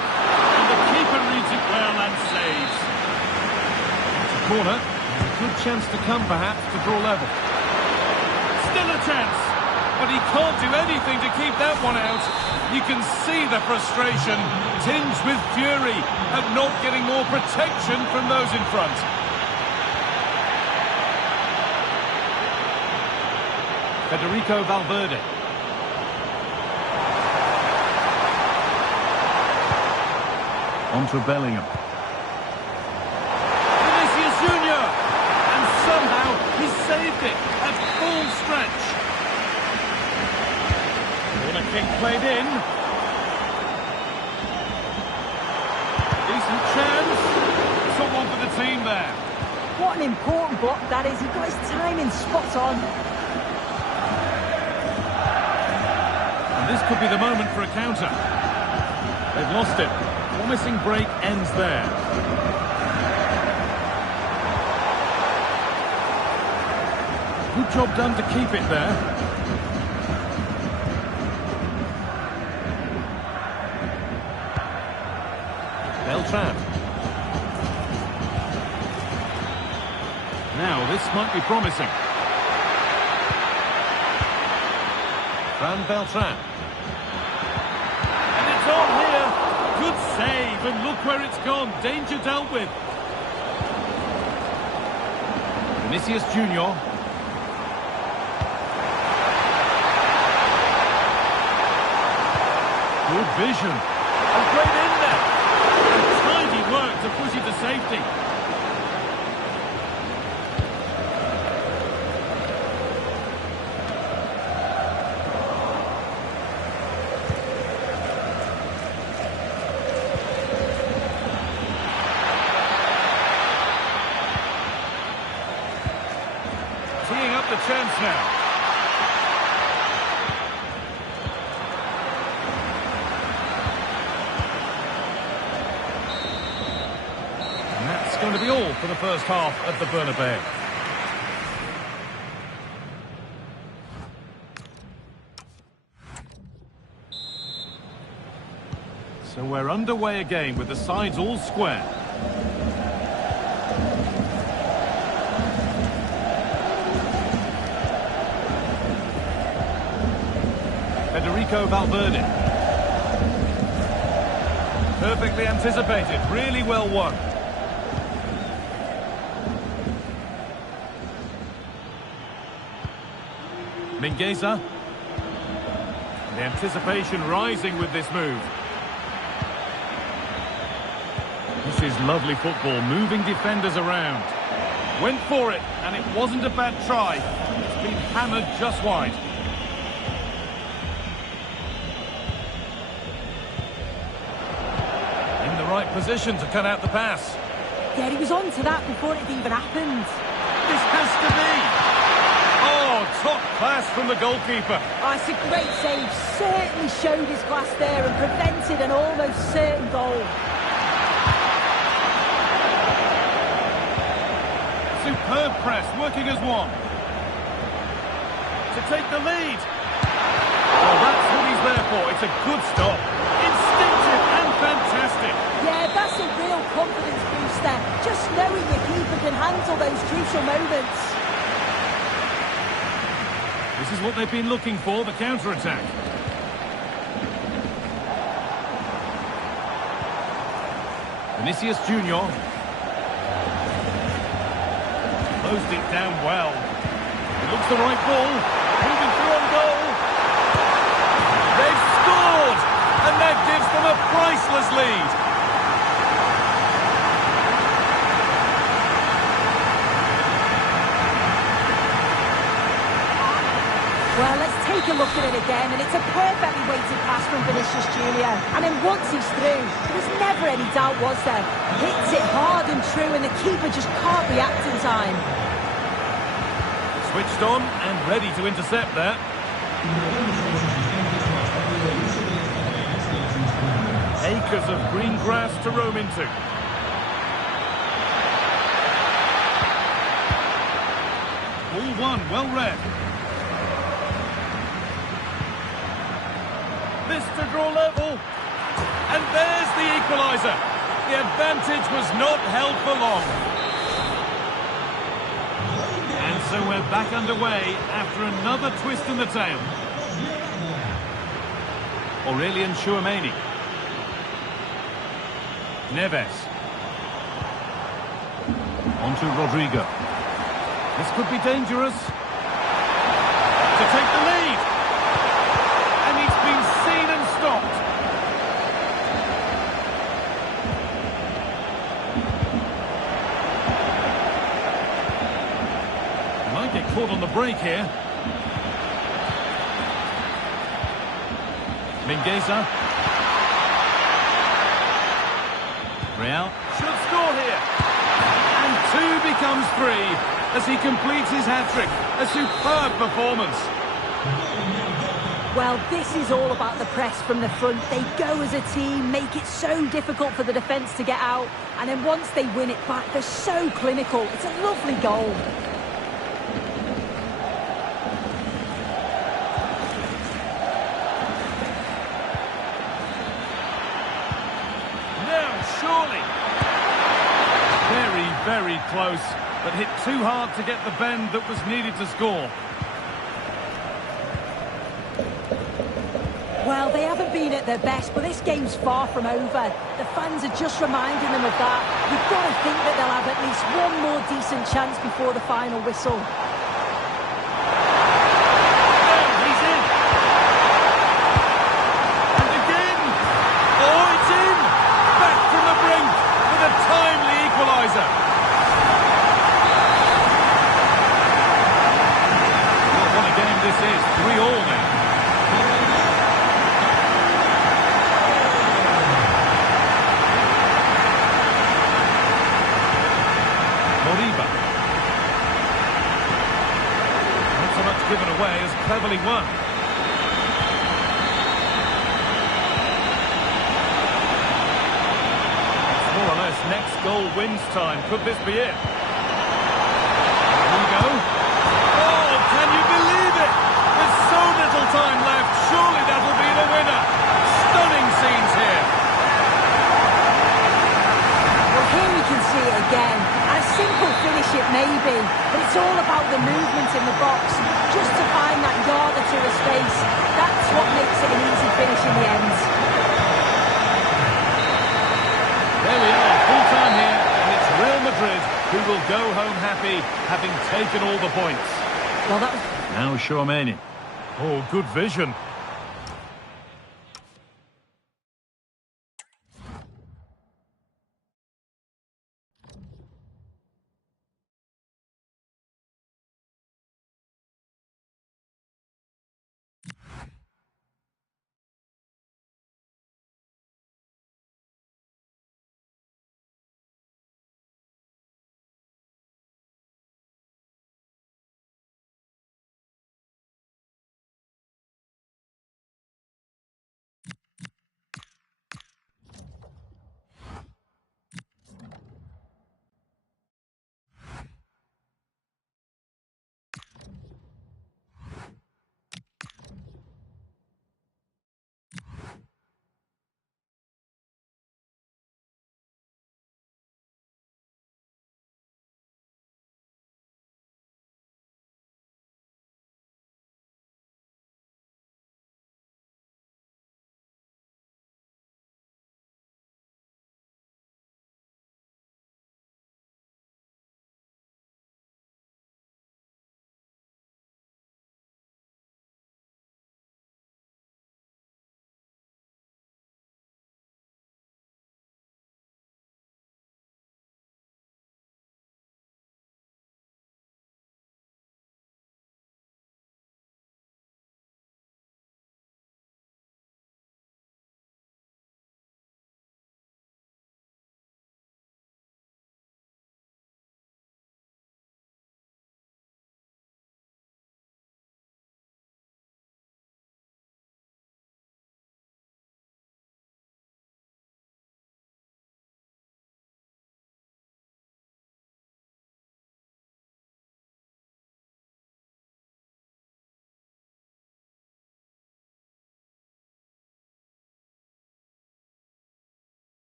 and the keeper reads it well and saves. It's a corner. A good chance to come, perhaps, to draw level. Still a chance, but he can't do anything to keep that one out. You can see the frustration, tinged with fury, at not getting more protection from those in front. Federico Valverde. On to Bellingham. Vinicius Junior! And somehow he saved it at full stretch. Corner kick played in. Decent chance. Someone for the team there. What an important block that is. He got his timing spot on. And this could be the moment for a counter. They've lost it. Promising break ends there. Good job done to keep it there. Beltran. Now this might be promising. Fran Beltran. And it's on here. Good save, and look where it's gone. Danger dealt with. Vinicius Junior. Good vision. And great in there. Tidy work to push it to safety. the chance now. And that's going to be all for the first half at the Bernabeu. So we're underway again with the sides all square. Federico Valverde. Perfectly anticipated, really well won. Mingueza. The anticipation rising with this move. This is lovely football, moving defenders around. Went for it, and it wasn't a bad try. It's been hammered just wide. In the right position to cut out the pass. Yeah, he was on to that before it even happened. This has to be. Oh, top class from the goalkeeper. Oh, it's a great save. Certainly showed his class there and prevented an almost certain goal. Superb press, working as one. To take the lead. Well, that's what he's there for. It's a good stop. Instinctive and fantastic. Yeah, that's a real confidence booster. Just knowing your keeper can handle those crucial moments. This is what they've been looking for, the counter-attack. Vinicius Junior. Closed it down well. It looks the right ball. Moving through on goal. They've scored! And that gives them a priceless lead. Well, let's take a look at it again, and it's a perfectly weighted pass from Vinicius Junior. And then once he's through, there was never any doubt, was there? Hits it hard and true, and the keeper just can't react in time. Switched on and ready to intercept that. Acres of green grass to roam into. Ball one, well read. This to draw level. And there's the equaliser. The advantage was not held for long. And so we're back underway after another twist in the tail. Aurelian Chouameni. Neves. On to Rodrigo. This could be dangerous. To take the lead. And he's been seen and stopped. Might get caught on the break here. Mingueza. Real should score here. And two becomes three as he completes his hat-trick. A superb performance. Well, this is all about the press from the front. They go as a team, make it so difficult for the defence to get out. And then once they win it back, they're so clinical. It's a lovely goal. Surely. Very, very close, but hit too hard to get the bend that was needed to score. Well, they haven't been at their best, but this game's far from over. The fans are just reminding them of that. You've got to think that they'll have at least one more decent chance before the final whistle. What a game this is. 3-3 now. Moriba. given away as cleverly won. It's more or less next goal wins time. Could this be it? Here we go. Oh, can you believe it? There's so little time left. Surely that'll be the winner. Stunning scenes here. Well, here we can see it again. A simple finish it may be, but it's all about the movement in the box. Just to find that yard or two of space. That's what makes it an easy finish in the end. There we are, full time here, and it's Real Madrid who will go home happy, having taken all the points. Well, that was... Now Tchouaméni. Oh, good vision.